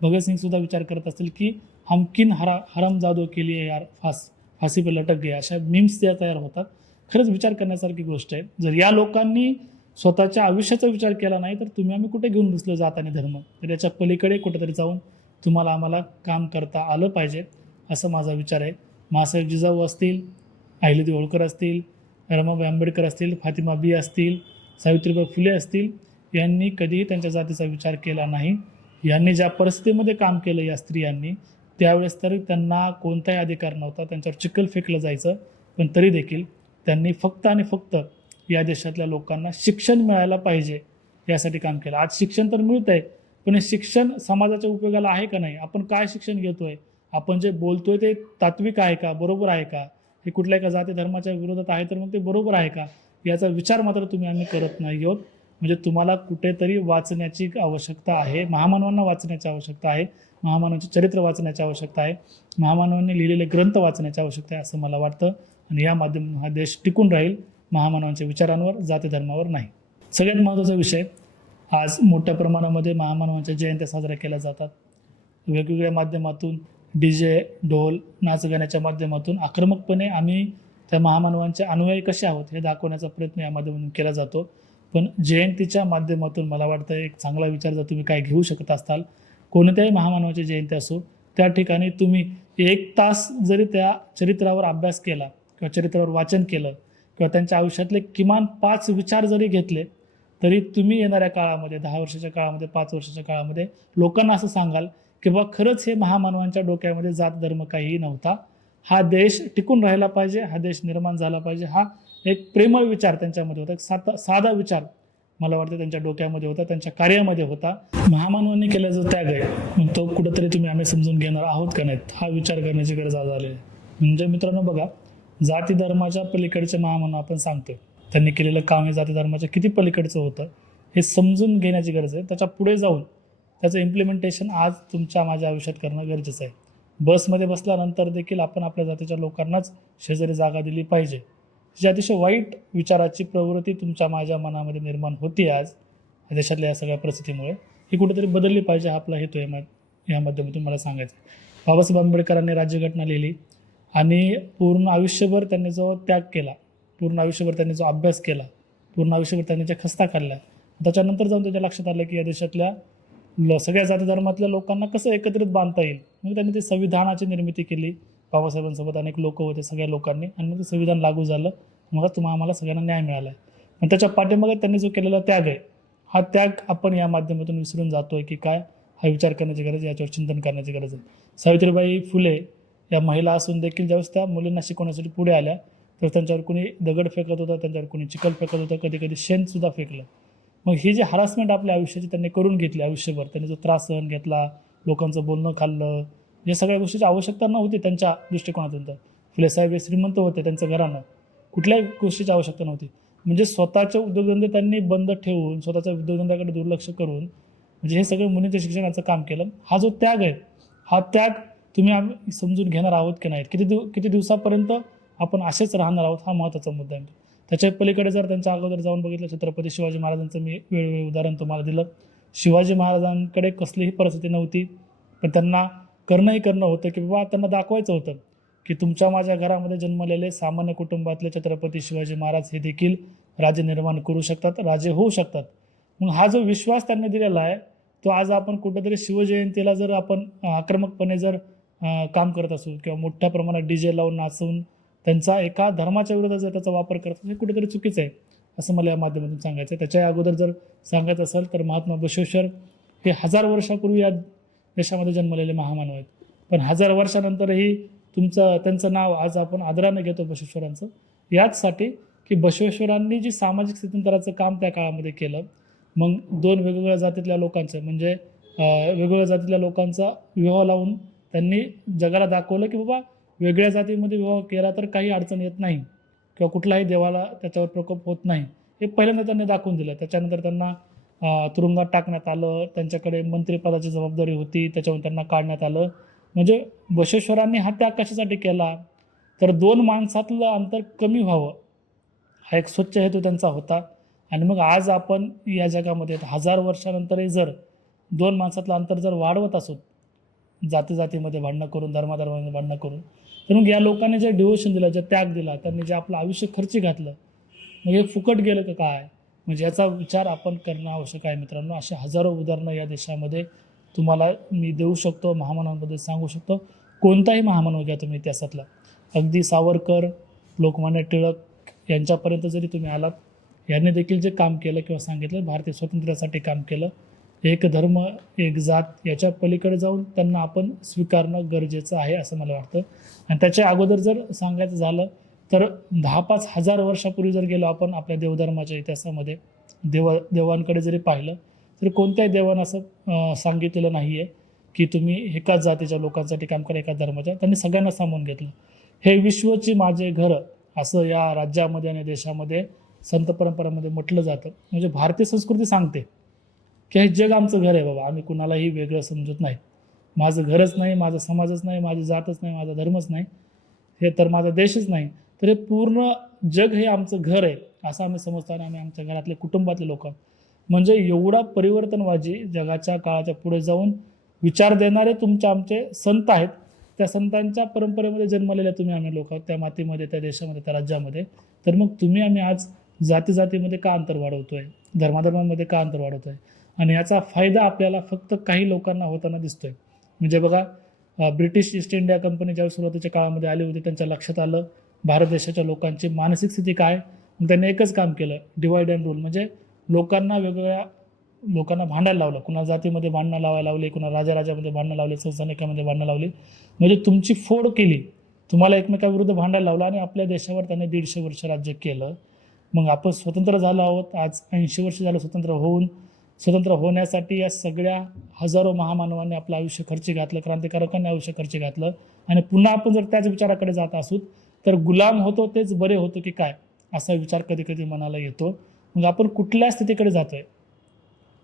भगतसिंगसुद्धा विचार करत असतील की हमकिन हरामजादों के लिए यार फाशी पे लटक गया, अशा मीम्स त्या तयार होतात. खरंच विचार करण्यासारखी गोष्ट आहे. जर या लोकांनी स्वतःच्या आयुष्याचा विचार केला नाही तर तुम्ही आम्ही कुठे घेऊन बसलो जात आणि धर्म, तर याच्या पलीकडे कुठेतरी जाऊन तुम्हाला आम्हाला काम करता आलं पाहिजे, असं माझा विचार आहे. मासाहेब जिजाऊ असतील, अहिल्यादेवी होळकर असतील, रमाबाई आंबेडकर असतील, फातिमा बी असतील, सावित्रीबाई फुले असतील, यांनी कधीही त्यांच्या जातीचा विचार केला नाही. यांनी ज्या परिस्थितीमध्ये काम केलं या स्त्रियांनी, त्यावेळेस तर त्यांना कोणताही अधिकार नव्हता, त्यांच्यावर चिखल फेकलं जायचं, पण तरी देखील त्यांनी फक्त आणि फक्त या देशातल्या लोकांना शिक्षण मिळायला पाहिजे यासाठी काम केलं. आज शिक्षण तर मिळतं आहे, पण हे शिक्षण समाजाच्या उपयोगाला आहे का नाही, आपण काय शिक्षण घेतोय, आपण जे बोलतोय ते तात्विक आहे का, बरोबर आहे का, हे कुठल्या एका जाती धर्माच्या विरोधात आहे तर मग ते बरोबर आहे का, याचा विचार मात्र तुम्ही आम्ही करत नाही आहोत. म्हणजे तुम्हाला कुठेतरी वाचण्याची आवश्यकता आहे, महामानवांना वाचण्याची आवश्यकता आहे, महामानवांचे चरित्र वाचण्याची आवश्यकता आहे, महामानवांनी लिहिलेले ग्रंथ वाचण्याची आवश्यकता आहे असं मला वाटतं. आणि या माध्यमातून हा देश टिकून राहील महामानवांच्या विचारांवर, जाती धर्मावर नाही. सगळ्यात महत्त्वाचा विषय, आज मोठ्या प्रमाणामध्ये महामानवांच्या जयंत्या साजऱ्या केल्या जातात. वेगवेगळ्या माध्यमातून DJ, ढोल, नाचगाण्याच्या माध्यमातून आक्रमकपणे आम्ही त्या महामानवांचे अनुयायी कसे आहोत हे दाखवण्याचा प्रयत्न या माध्यमातून केला जातो. पण जयंतीच्या माध्यमातून मला वाटतं एक चांगला विचार जर तुम्ही काय घेऊ शकत असाल, कोणत्याही महामानवाची जयंती असो, त्या ठिकाणी तुम्ही 1 तास जरी त्या चरित्रावर अभ्यास केला किंवा चरित्रावर वाचन केलं किंवा त्यांच्या आयुष्यातले किमान 5 विचार जरी घेतले, तरी तुम्ही येणाऱ्या काळामध्ये 10 वर्षाच्या काळामध्ये, 5 वर्षाच्या काळामध्ये लोकांना असं सांगाल की बाबा खरंच हे महामानवांच्या डोक्यामध्ये जात धर्म काहीही नव्हता, हा देश टिकून राहिला पाहिजे, हा देश निर्माण झाला पाहिजे, हा एक प्रेमळ विचार त्यांच्यामध्ये होता, एक साधा विचार मला वाटतं त्यांच्या डोक्यामध्ये होता, त्यांच्या कार्यामध्ये होता. महामानवांनी केला जो त्याग आहे, मग तो कुठंतरी तुम्ही आम्ही समजून घेणार आहोत का नाहीत, हा विचार करण्याची गरज आज आली आहे. म्हणजे मित्रांनो बघा, जाती धर्माच्या पलीकडचे महामानव आपण सांगतोय, त्यांनी केलेलं काम हे जाती धर्माच्या किती पलीकडचं होतं हे समजून घेण्याची गरज आहे. त्याच्या पुढे जाऊन त्याचं इम्प्लिमेंटेशन आज तुमच्या माझ्या आयुष्यात करणं गरजेचं आहे. बसमध्ये बसल्यानंतर देखील आपण आपल्या जातीच्या लोकांनाच शेजारी जागा दिली पाहिजे. जी अतिशय वाईट विचाराची प्रवृत्ती तुमच्या माझ्या मनामध्ये निर्माण होती आज या देशातल्या या सगळ्या परिस्थितीमुळे, ही कुठेतरी बदलली पाहिजे, हा आपला हेतू आहे या माध्यमातून मला सांगायचं. बाबासाहेब आंबेडकरांनी राज्यघटना लिहिली आणि पूर्ण आयुष्यभर त्यांनी जो त्याग केला, पूर्ण आयुष्यभर त्यांनी जो अभ्यास केला, पूर्ण आयुष्यभर त्यांनी ज्या खस्ता खाल्ल्या, त्याच्यानंतर जाऊन त्याच्या लक्षात आलं की या देशातल्या सगळ्या जाती धर्मातल्या लोकांना कसं एकत्रित बांधता येईल. मग त्यांनी ते संविधानाची निर्मिती केली, बाबासाहेबांसोबत अनेक लोक होते, सगळ्या लोकांनी, आणि मग ते संविधान लागू झालं. मग आम्हाला सगळ्यांना न्याय मिळाला आहे. पण त्याच्या पाठीमागे त्यांनी जो केलेला त्याग आहे, हा त्याग आपण या माध्यमातून विसरून जातोय की काय, हा विचार करण्याची गरज आहे, याच्यावर चिंतन करण्याची गरज आहे. सावित्रीबाई फुले या महिला असून देखील ज्यावेळेस त्या मुलींना शिकवण्यासाठी पुढे आल्या, तर त्यांच्यावर कोणी दगड फेकत होतं, त्यांच्यावर कोणी चिखल फेकत होतं, कधी कधी शेणसुद्धा फेकलं. मग ही जी हरासमेंट आपल्या आयुष्याची त्यांनी करून घेतली आयुष्यभर, त्यांनी जो त्रास सहन घेतला, लोकांचं बोलणं खाल्लं, या सगळ्या गोष्टीची आवश्यकता नव्हती त्यांच्या दृष्टिकोनातून. तर फुलेसाहेब हे श्रीमंत होते, त्यांचं घराणं, कुठल्याही गोष्टीची आवश्यकता नव्हती. म्हणजे स्वतःचे उद्योगधंदे त्यांनी बंद ठेवून, स्वतःच्या उद्योगधंद्याकडे दुर्लक्ष करून, म्हणजे हे सगळं मुलींच्या शिक्षणाचं काम केलं. हा जो त्याग आहे, हा त्याग तुम्ही आम्ही समजून घेणार आहोत की नाहीत, किती दिवसापर्यंत आपण असेच राहणार आहोत, हा महत्त्वाचा मुद्दा आहे. त्याच्या पलीकडे जर त्यांच्या अगोदर जाऊन बघितलं, छत्रपती शिवाजी महाराजांचं मी वेळोवेळी उदाहरण तुम्हाला दिलं. शिवाजी महाराजांकडे कसलीही परिस्थिती नव्हती, पण त्यांना करणं होतं की बाबा त्यांना दाखवायचं होतं की तुमच्या माझ्या घरामध्ये जन्मलेले सामान्य कुटुंबातले छत्रपती शिवाजी महाराज हे देखील राज्य निर्माण करू शकतात, राजे होऊ शकतात. मग हा जो विश्वास त्यांनी दिलेला आहे, तो आज आपण कुठेतरी शिवजयंतीला जर आपण आक्रमकपणे जर काम करत असू किंवा मोठ्या प्रमाणात डीजे लावून नाचवून त्यांचा एका धर्माच्या विरोधात जर त्याचा वापर करत असू, हे कुठेतरी चुकीचं आहे असं मला या माध्यमातून सांगायचं आहे. त्याच्या अगोदर जर सांगायचं असेल तर महात्मा बसवेश्वर हे 1000 वर्षापूर्वी या देशामध्ये जन्मलेले महामानव आहेत. पण 1000 वर्षानंतरही त्यांचं नाव आज आपण आदराने घेतो बसवेश्वरांचं, याचसाठी की बसवेश्वरांनी जी सामाजिक स्थित्यंतराचं काम त्या काळामध्ये केलं. मग 2 वेगवेगळ्या जातीतल्या लोकांचं, म्हणजे वेगवेगळ्या जातीतल्या लोकांचा विवाह लावून त्यांनी जगाला दाखवलं की बाबा वेगळ्या जातीमध्ये विवाह केला तर काही अडचण येत नाही किंवा कुठलाही देवाला त्याच्यावर प्रकोप होत नाही, हे पहिल्यांदा त्यांनी दाखवून दिलं. त्याच्यानंतर त्यांना तुरुंगात टाकण्यात आलं, त्यांच्याकडे मंत्रिपदाची जबाबदारी होती, त्याच्यावर त्यांना काढण्यात आलं. म्हणजे बसवेश्वरांनी हा त्याग कशासाठी केला, तर 2 माणसातलं अंतर कमी व्हावं, हा एक स्वच्छ हेतू त्यांचा होता. आणि मग आज आपण या जगामध्ये 1000 वर्षानंतरही जर 2 माणसातलं अंतर जर वाढवत असू, जातीमध्ये भांडणं करून, धर्माधर्मामध्ये भांडणं करून, तर मग या लोकांनी जे डिव्होशन दिलं, जे त्याग दिला, त्यांनी जे आपलं आयुष्य खर्ची घातलं, मग हे फुकट गेलं का काय, म्हणजे याचा विचार आपण करणं आवश्यक आहे मित्रांनो. असे हजारो उदाहरणं या देशामध्ये तुम्हाला मी देऊ शकतो, महामानवांबद्दल सांगू शकतो. कोणताही महामानव घ्या तुम्ही इतिहासातला, अगदी सावरकर, लोकमान्य टिळक यांच्यापर्यंत जरी तुम्ही आलात, यांनी देखील जे काम केलं किंवा सांगितलं, भारतीय स्वातंत्र्यासाठी काम केलं, एक धर्म एक जात याच्या पलीकडे जाऊन त्यांना आपण स्वीकारणं गरजेचं आहे असं मला वाटतं. आणि त्याच्या अगोदर जर सांगायचं झालं तर 10-5 हजार वर्षापूर्वी जर गेलो आपण आपल्या देवधर्माच्या इतिहासामध्ये, देवांकडे जरी पाहिलं तर कोणत्याही देवानं असं सांगितलेलं नाही आहे की तुम्ही एकाच जातीच्या लोकांसाठी काम करा, एकाच धर्माच्या. त्यांनी सगळ्यांना सामावून घेतलं. हे विश्वची माझे घर असं या राज्यामध्ये आणि देशामध्ये संत परंपरामध्ये म्हटलं जातं. म्हणजे भारतीय संस्कृती सांगते की हे जग आमचं घर आहे बाबा, आम्ही कुणालाही वेगळं समजत नाही. माझं घरच नाही, माझा समाजच नाही, माझी जातच नाही, माझा धर्मच नाही, हे तर माझा देशच नाही, तर हे पूर्ण जग हे आमचं घर आहे असं आम्ही समजतो. आणि आम्ही आमच्या घरातले कुटुंबातले लोक, म्हणजे एवढा परिवर्तनवादी जगाच्या काळाच्या पुढे जाऊन विचार देणारे आमचे संत आहेत. त्या संतांच्या परंपरेमध्ये जन्मलेल्या तुम्ही आम्ही लोक आहोत, त्या मातीमध्ये, त्या देशामध्ये, त्या राज्यामध्ये. तर मग तुम्ही आम्ही आज जातीमध्ये का अंतर वाढवतोय, धर्माधर्मामध्ये का अंतर वाढवतोय, आणि याचा फायदा आपल्याला फक्त काही लोकांना होताना दिसतोय. म्हणजे बघा, ब्रिटिश ईस्ट इंडिया कंपनी ज्यावेळी सुरुवातीच्या काळामध्ये आली होती, त्यांच्या लक्षात आलं भारत देशाच्या लोकांची मानसिक स्थिती काय. मग त्यांनी एकच काम केलं, डिवाइड अँड रूल. म्हणजे वेगवेगळ्या लोकांना भांडायला लावलं, कुणा जातीमध्ये भांडणं लावायला लावली, कुणा राजामध्ये भांडणं लावली, संस्थानिकामध्ये भांडणं लावली. म्हणजे तुमची फोड केली, तुम्हाला एकमेकाविरुद्ध भांडायला लावलं, आणि आपल्या देशावर त्यांनी 150 वर्ष राज्य केलं. मग आपण स्वतंत्र झालो आहोत, आज 80 वर्ष झालं स्वतंत्र होण्यासाठी या सगळ्या हजारो महामानवांनी आपलं आयुष्य खर्ची घातलं, क्रांतिकारकांनी आयुष्य खर्ची घातलं. आणि पुन्हा आपण जर त्याच विचाराकडे जात असू तर गुलाम होतो तेच बरे होतो की काय, असा विचार कधी कधी मनाला येतो. मग आपण कुठल्या स्थितीकडे जातोय,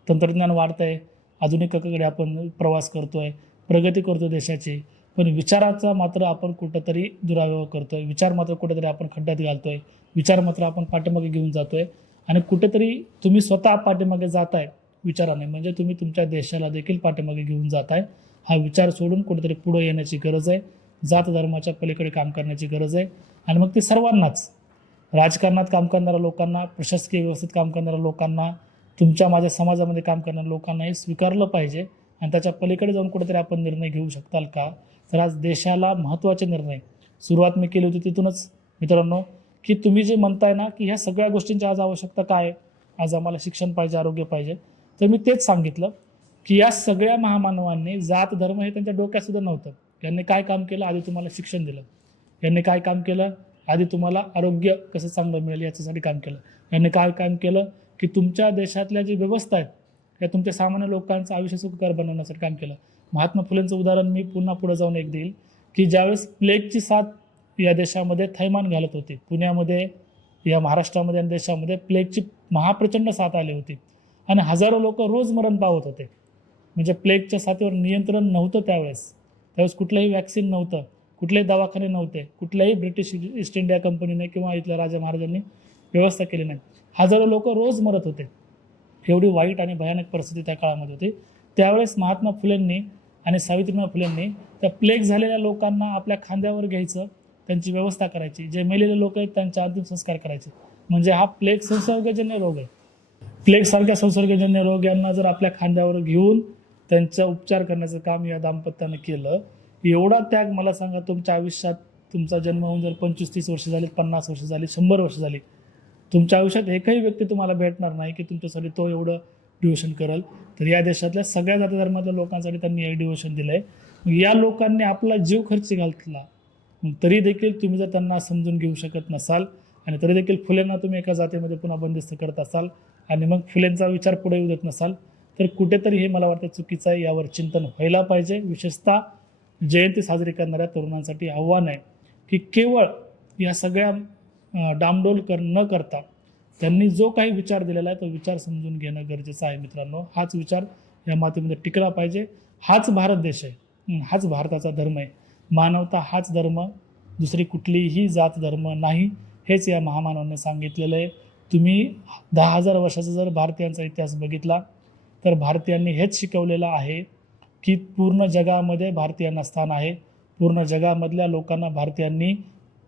तंत्रज्ञान वाढतंय, आधुनिकतेकडे आपण प्रवास करतोय, प्रगती करतो देशाची, पण विचाराचा मात्र आपण कुठंतरी दुराव्यव करतोय, विचार मात्र कुठेतरी आपण खड्ड्यात घालतोय, विचार मात्र आपण पाठीमागे घेऊन जातोय. आणि कुठेतरी तुम्ही स्वतः पाठीमागे जाताय विचाराने, म्हणजे तुम्ही तुमच्या देशाला देखील पाठीमागे घेऊन जाताय. हा विचार सोडून कुठेतरी पुढे येण्याची गरज आहे, जात धर्माच्या पलीकडे काम करण्याची गरज आहे. आणि मग ते सर्वांनाच, राजकारणात काम करणाऱ्या लोकांना, प्रशासकीय व्यवस्थेत काम करणाऱ्या लोकांना, तुमच्या माझ्या समाजामध्ये काम करणाऱ्या लोकांना हे स्वीकारलं पाहिजे. आणि त्याच्या पलीकडे जाऊन कुठेतरी आपण निर्णय घेऊ शकताल का, तर आज देशाला महत्त्वाचे निर्णय सुरुवात मी केली होती तिथूनच मित्रांनो, की तुम्ही जे म्हणताय ना की ह्या सगळ्या गोष्टींची आज आवश्यकता काय आहे, आज आम्हाला शिक्षण पाहिजे, आरोग्य पाहिजे, तर मी तेच सांगितलं की या सगळ्या महामानवांनी जात धर्म हे त्यांच्या डोक्यात सुद्धा नव्हतं. यांनी काय काम केलं, आधी तुम्हाला शिक्षण दिलं. यांनी काय काम केलं, आधी तुम्हाला आरोग्य कसं चांगलं मिळेल याच्यासाठी काम केलं. यांनी काय काम केलं की तुमच्या देशातल्या जी व्यवस्था आहेत त्या तुमच्या सामान्य लोकांचं आयुष्य सुखकर बनवण्यासाठी काम केलं. महात्मा फुलेंचं उदाहरण मी पुन्हा पुढे जाऊन एक देईल की ज्यावेळेस प्लेगची साथ या देशामध्ये थैमान घालत होती, पुण्यामध्ये, या महाराष्ट्रामध्ये आणि देशामध्ये प्लेगची महाप्रचंड साथ आली होती आणि हजारो लोक रोज मरण पावत होते. म्हणजे प्लेगच्या साथीवर नियंत्रण नव्हतं त्यावेळेस कुठलंही वॅक्सिन नव्हतं, कुठलेही दवाखाने नव्हते, कुठल्याही ब्रिटिश ईस्ट इंडिया कंपनीने किंवा इथल्या राजा महाराजांनी व्यवस्था केली नाही. हजारो लोक रोज मरत होते. एवढी वाईट आणि भयानक परिस्थिती त्या काळामध्ये होती. त्यावेळेस महात्मा फुलेंनी आणि सावित्रीबाई फुलेंनी त्या प्लेग झालेल्या लोकांना आपल्या खांद्यावर घ्यायचं, त्यांची व्यवस्था करायची, जे मेलेले लोक आहेत त्यांचे अंतिम संस्कार करायचे. म्हणजे हा प्लेग संसर्गजन्य रोग आहे. प्लेगसारख्या संसर्गजन्य रोग यांना जर आपल्या खांद्यावर घेऊन त्यांचा उपचार करण्याचं काम या दाम्पत्यानं केलं. एवढा त्याग मला सांगा, तुमच्या आयुष्यात तुमचा जन्म होऊन जर 25-30 वर्ष झाली, 50 वर्ष झाली, 100 वर्ष झाली, तुमच्या आयुष्यात एकही व्यक्ती तुम्हाला भेटणार नाही की तुमच्यासाठी तो एवढं डिवोशन करेल. तर या देशातल्या सगळ्या जाती धर्मातल्या लोकांसाठी त्यांनी हे डिवोशन दिलं आहे. या लोकांनी आपला जीव खर्ची घातला, तरी देखील तुम्ही जर त्यांना समजून घेऊ शकत नसाल आणि तरी देखील फुलेंना तुम्ही एका जातीमध्ये पुन्हा बंदिस्त करत असाल आणि मग फुलेंचा विचार पुढे येऊ देत नसाल, तर कुठेतरी हे मला वाटतं चुकीचं आहे. यावर चिंतन व्हायला पाहिजे. विशेषतः जयंती साजरी करणाऱ्या तरुणांसाठी आव्हान आहे की केवळ या सगळ्या डामडोल न करता त्यांनी जो काही विचार दिलेला आहे तो विचार समजून घेणं गरजेचं आहे मित्रांनो. हाच विचार या मातीमध्ये टिकला पाहिजे. हाच भारत देश आहे, हाच भारताचा धर्म आहे. मानवता हाच धर्म, दुसरी कुठलीही जात धर्म नाही, हेच या महामानवांनी सांगितलेलं आहे. तुम्ही 10,000 वर्षाचा जर भारतीयांचा इतिहास बघितला तर भारतीयांनी हेच शिकवलेलं आहे की पूर्ण जगामध्ये भारतीयांना स्थान आहे. पूर्ण जगामधल्या लोकांना भारतीयांनी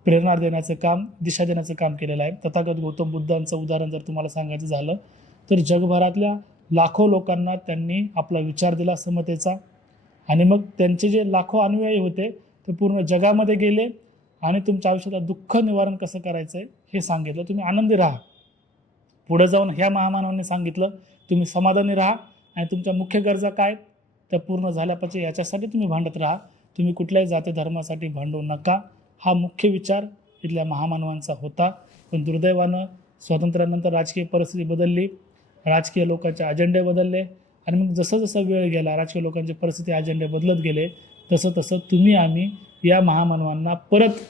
प्रेरणा देण्याचं काम, दिशा देण्याचं काम केलेलं आहे. तथागत गौतम बुद्धांचं उदाहरण जर तुम्हाला सांगायचं झालं तर जगभरातल्या लाखो लोकांना त्यांनी आपला विचार दिला समतेचा आणि मग त्यांचे जे लाखो अनुयायी होते ते पूर्ण जगामध्ये गेले आणि तुमच्या आयुष्याला दुःख निवारण कसं करायचं आहे हे सांगितलं. तुम्ही आनंदी राहा. पुढे जाऊन ह्या महामानवांनी सांगितलं तुम्ही समाधानी राहा आणि तुमच्या मुख्य गरजा काय त्या पूर्ण झाल्या पाहिजे याच्यासाठी तुम्ही भांडत राहा. तुम्ही कुठल्याही जाती धर्मासाठी भांडू नका. हा मुख्य विचार इथल्या महामानवांचा होता. पण दुर्दैवानं स्वातंत्र्यानंतर राजकीय परिस्थिती बदलली, राजकीय लोकांचे अजेंडे बदलले आणि मग जसं जसं वेळ गेला राजकीय लोकांची परिस्थिती, अजेंडे बदलत गेले. तसं तसं तुम्ही आम्ही या महामानवांना परत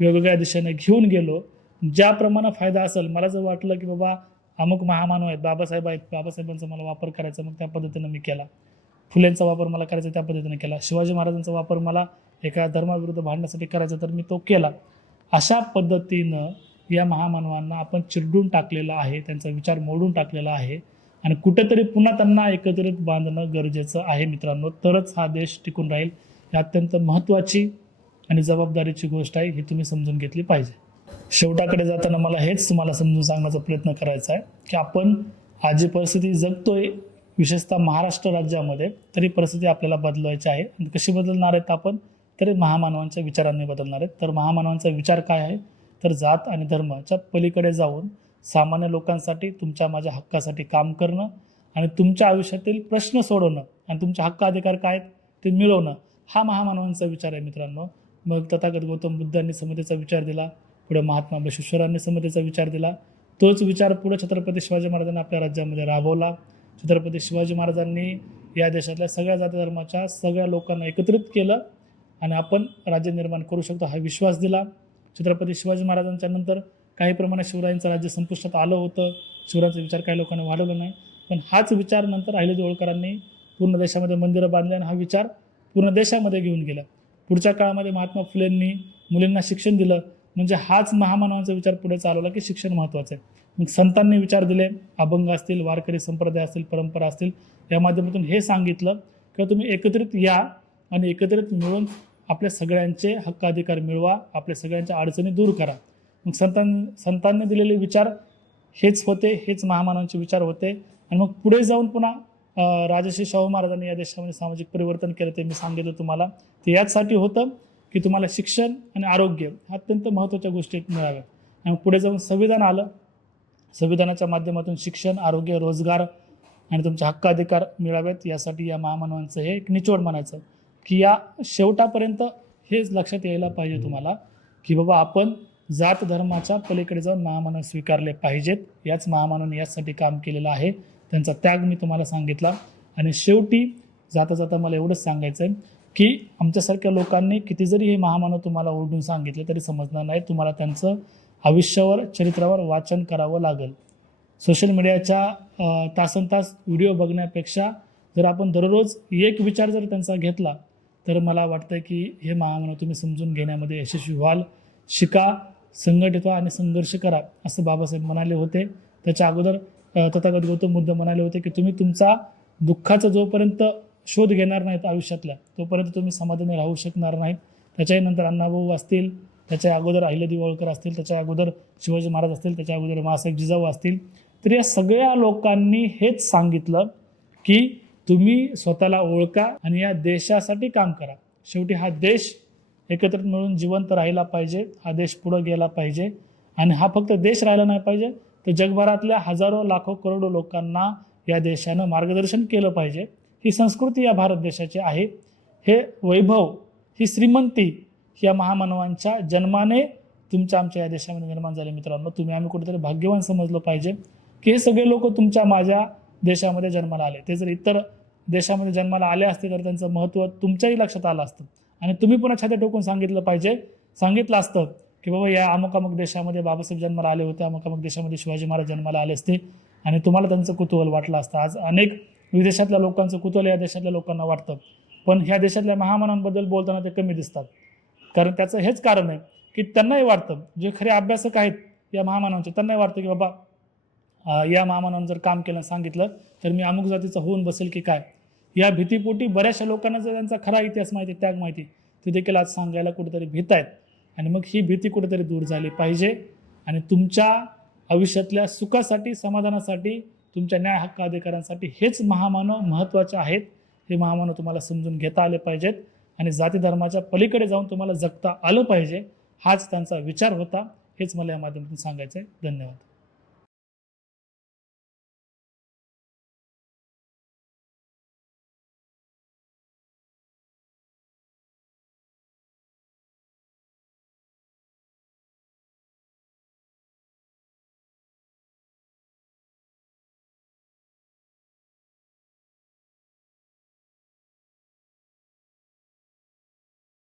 वेगवेगळ्या दिशेने घेऊन गेलो. ज्याप्रमाणे फायदा असेल, मला जर वाटलं की बाबा अमुक महामानव आहेत, बाबासाहेब आहेत, बाबासाहेबांचा मला वापर करायचा, मग त्या पद्धतीनं मी केला. फुलेंचा वापर मला करायचा त्या पद्धतीने केला. शिवाजी महाराजांचा वापर मला एका धर्माविरुद्ध भांडण्यासाठी करायचा तर मी तो केला. अशा पद्धतीनं या महामानवांना आपण चिरडून टाकलेलं आहे, त्यांचा विचार मोडून टाकलेला आहे आणि कुठेतरी पुन्हा त्यांना एकत्रित बांधणं गरजेचं आहे मित्रांनो. तरच हा देश टिकून राहील. ही अत्यंत महत्त्वाची आणि जबाबदारीची गोष्ट आहे, ही तुम्ही समजून घेतली पाहिजे. शेवटाकडे जाताना मला हेच तुम्हाला समजून सांगण्याचा प्रयत्न करायचा आहे की आपण आज जी परिस्थिती जगतोय, विशेषतः महाराष्ट्र राज्यामध्ये, तरी परिस्थिती आपल्याला बदलवायची आहे. आणि कशी बदलणार आहेत आपण, तरी महामानवांच्या विचारांनी बदलणार आहेत. तर महामानवांचा विचार काय आहे, तर जात आणि धर्माच्या पलीकडे जाऊन सामान्य लोकांसाठी, तुमच्या माझ्या हक्कासाठी काम करणं आणि तुमच्या आयुष्यातील प्रश्न सोडवणं आणि तुमचे हक्क अधिकार काय ते मिळवणं, हा महामानवांचा विचार आहे मित्रांनो. मग तथागत गौतम बुद्धांनी समतेचा विचार दिला, पुढे महात्मा बसवेश्वरांनी समतेचा विचार दिला. तोच विचार पुढे छत्रपती शिवाजी महाराजांनी आपल्या राज्यामध्ये राबवला. छत्रपती शिवाजी महाराजांनी या देशातल्या सगळ्या जाती धर्माच्या सगळ्या लोकांना एकत्रित केलं आणि आपण राज्य निर्माण करू शकतो हा विश्वास दिला. छत्रपती शिवाजी महाराजांच्या नंतर काही प्रमाणात शिवरायांचं राज्य संपुष्टात आलं होतं. शिवरायांचा विचार काही लोकांनी वाढवला नाही, पण हाच विचार नंतर अहिल्यादेवी होळकरांनी पूर्ण देशामध्ये मंदिरं बांधली आणि हा विचार पूर्ण देशामध्ये घेऊन गेला. पुढच्या काळामध्ये महात्मा फुलेंनी मुलींना शिक्षण दिलं. म्हणजे हाच महामानवांचा विचार पुढे चालवला की शिक्षण महत्त्वाचं आहे. मग संतांनी विचार दिले, अभंग असतील, वारकरी संप्रदाय असतील, परंपरा असतील, या माध्यमातून हे सांगितलं की तुम्ही एकत्रित या आणि एकत्रित मिळून आपल्या सगळ्यांचे हक्क अधिकार मिळवा, आपल्या सगळ्यांच्या अडचणी दूर करा. मग संतांनी दिलेले विचार हेच होते, हेच महामानवांचे विचार होते. आणि मग पुढे जाऊन पुन्हा राजर्षी शाहू महाराजांनी या देशामध्ये सामाजिक परिवर्तन केलं ते मी सांगितलं तुम्हाला. ते याचसाठी होतं की तुम्हाला शिक्षण आणि आरोग्य ह्या अत्यंत महत्त्वाच्या गोष्टी मिळाव्या. आणि पुढे जाऊन संविधान आलं. संविधानाच्या माध्यमातून शिक्षण, आरोग्य, रोजगार आणि तुमचे हक्क अधिकार मिळावेत यासाठी या महामानवांचं हे एक निचोड म्हणायचं की या शेवटापर्यंत हेच लक्षात यायला पाहिजे तुम्हाला की बाबा आपण जात धर्माच्या पलीकडे जाऊन महामानव स्वीकारले पाहिजेत. याच महामानवाने यासाठी काम केलेलं आहे. त्यांचा त्याग मी तुम्हाला सांगितला. आणि शेवटी जाता जाता मला एवढंच सांगायचं आहे की आमच्यासारख्या लोकांनी किती जरी हे महामानव तुम्हाला ओरडून सांगितले तरी समजणार नाही. तुम्हाला त्यांचं आयुष्यावर, चरित्रावर वाचन करावं लागेल. सोशल मीडियाच्या तासनतास व्हिडिओ बघण्यापेक्षा जर आपण दररोज एक विचार जर त्यांचा घेतला तर मला वाटतं की हे महामानव तुम्ही समजून घेण्यामध्ये यशस्वी व्हाल. शिका, संघटित व्हा आणि संघर्ष करा असं बाबासाहेब म्हणाले होते. त्याच्या अगोदर तथागत गौतम बुद्ध म्हणाले होते की तुम्ही तुमचा दुःखाचा जोपर्यंत शोध घेणार नाहीत आयुष्यातल्या तोपर्यंत तुम्ही समाधानी राहू शकणार नाहीत. त्याच्याही नंतर अण्णाभाऊ असतील, त्याच्या अगोदर अहिल्यादेवी होळकर असतील, त्याच्या अगोदर शिवाजी महाराज असतील, त्याच्या अगोदर माँसाहेब जिजाऊ असतील. तर या सगळ्या लोकांनी हेच सांगितलं की तुम्ही स्वतःला ओळखा आणि या देशासाठी काम करा. शेवटी हा देश एकत्रित मिळून जिवंत राहिला पाहिजे. हा देश पुढं गेला पाहिजे. आणि हा फक्त देश राहिला नाही पाहिजे तर जगभरातल्या हजारो, लाखो, करोडो लोकांना या देशानं मार्गदर्शन केलं पाहिजे. ही संस्कृती या भारत देशाची आहे. हे वैभव, ही श्रीमंती या महामानवांच्या जन्माने तुमच्या आमच्या या देशामध्ये निर्माण झाले. मित्रांनो, तुम्ही आम्ही कुठेतरी भाग्यवान समजलं पाहिजे की हे सगळे लोक तुमच्या माझ्या देशामध्ये जन्माला आले. ते जर इतर देशामध्ये जन्माला आले असते तर त्यांचं महत्त्व तुमच्याही लक्षात आलं असतं आणि तुम्ही पुन्हा छाती टोकून सांगितलं असतं की बाबा या अमुक देशामध्ये बाबासाहेब जन्माला आले होते, अमुक देशामध्ये शिवाजी महाराज जन्माला आले असते आणि तुम्हाला त्यांचं कुतूहल वाटलं असतं. आज अनेक विदेशातल्या लोकांचं कुतूहल या देशातल्या लोकांना वाटतं, पण ह्या देशातल्या महामानवांबद्दल बोलताना ते कमी दिसतात. कारण त्याचं हेच कारण आहे की त्यांनाही वाटतं, जे खरे अभ्यासक आहेत या महामानवांचे, त्यांनाही वाटतं की बाबा या महामानवानं जर काम केलं, सांगितलं तर मी अमुक जातीचा होऊन बसेल की काय. या भीतीपोटी बऱ्याचशा लोकांना जर त्यांचा खरा इतिहास माहिती, त्याग माहिती, ते देखील आज सांगायला कुठेतरी भीत आहेत. आणि मग ही भीती कुठेतरी दूर झाली पाहिजे. आणि तुमच्या आयुष्यातल्या सुखासाठी, समाधानासाठी, तुमच्या न्याय हक्क अधिकारांसाठी हेच महामानव महत्त्वाचे आहेत. हे महामानव तुम्हाला समजून घेता आले पाहिजेत आणि जाती धर्माच्या पलीकडे जाऊन तुम्हाला जगता आलं पाहिजे. हाच त्यांचा विचार होता. हेच मला या माध्यमातून सांगायचं आहे. धन्यवाद.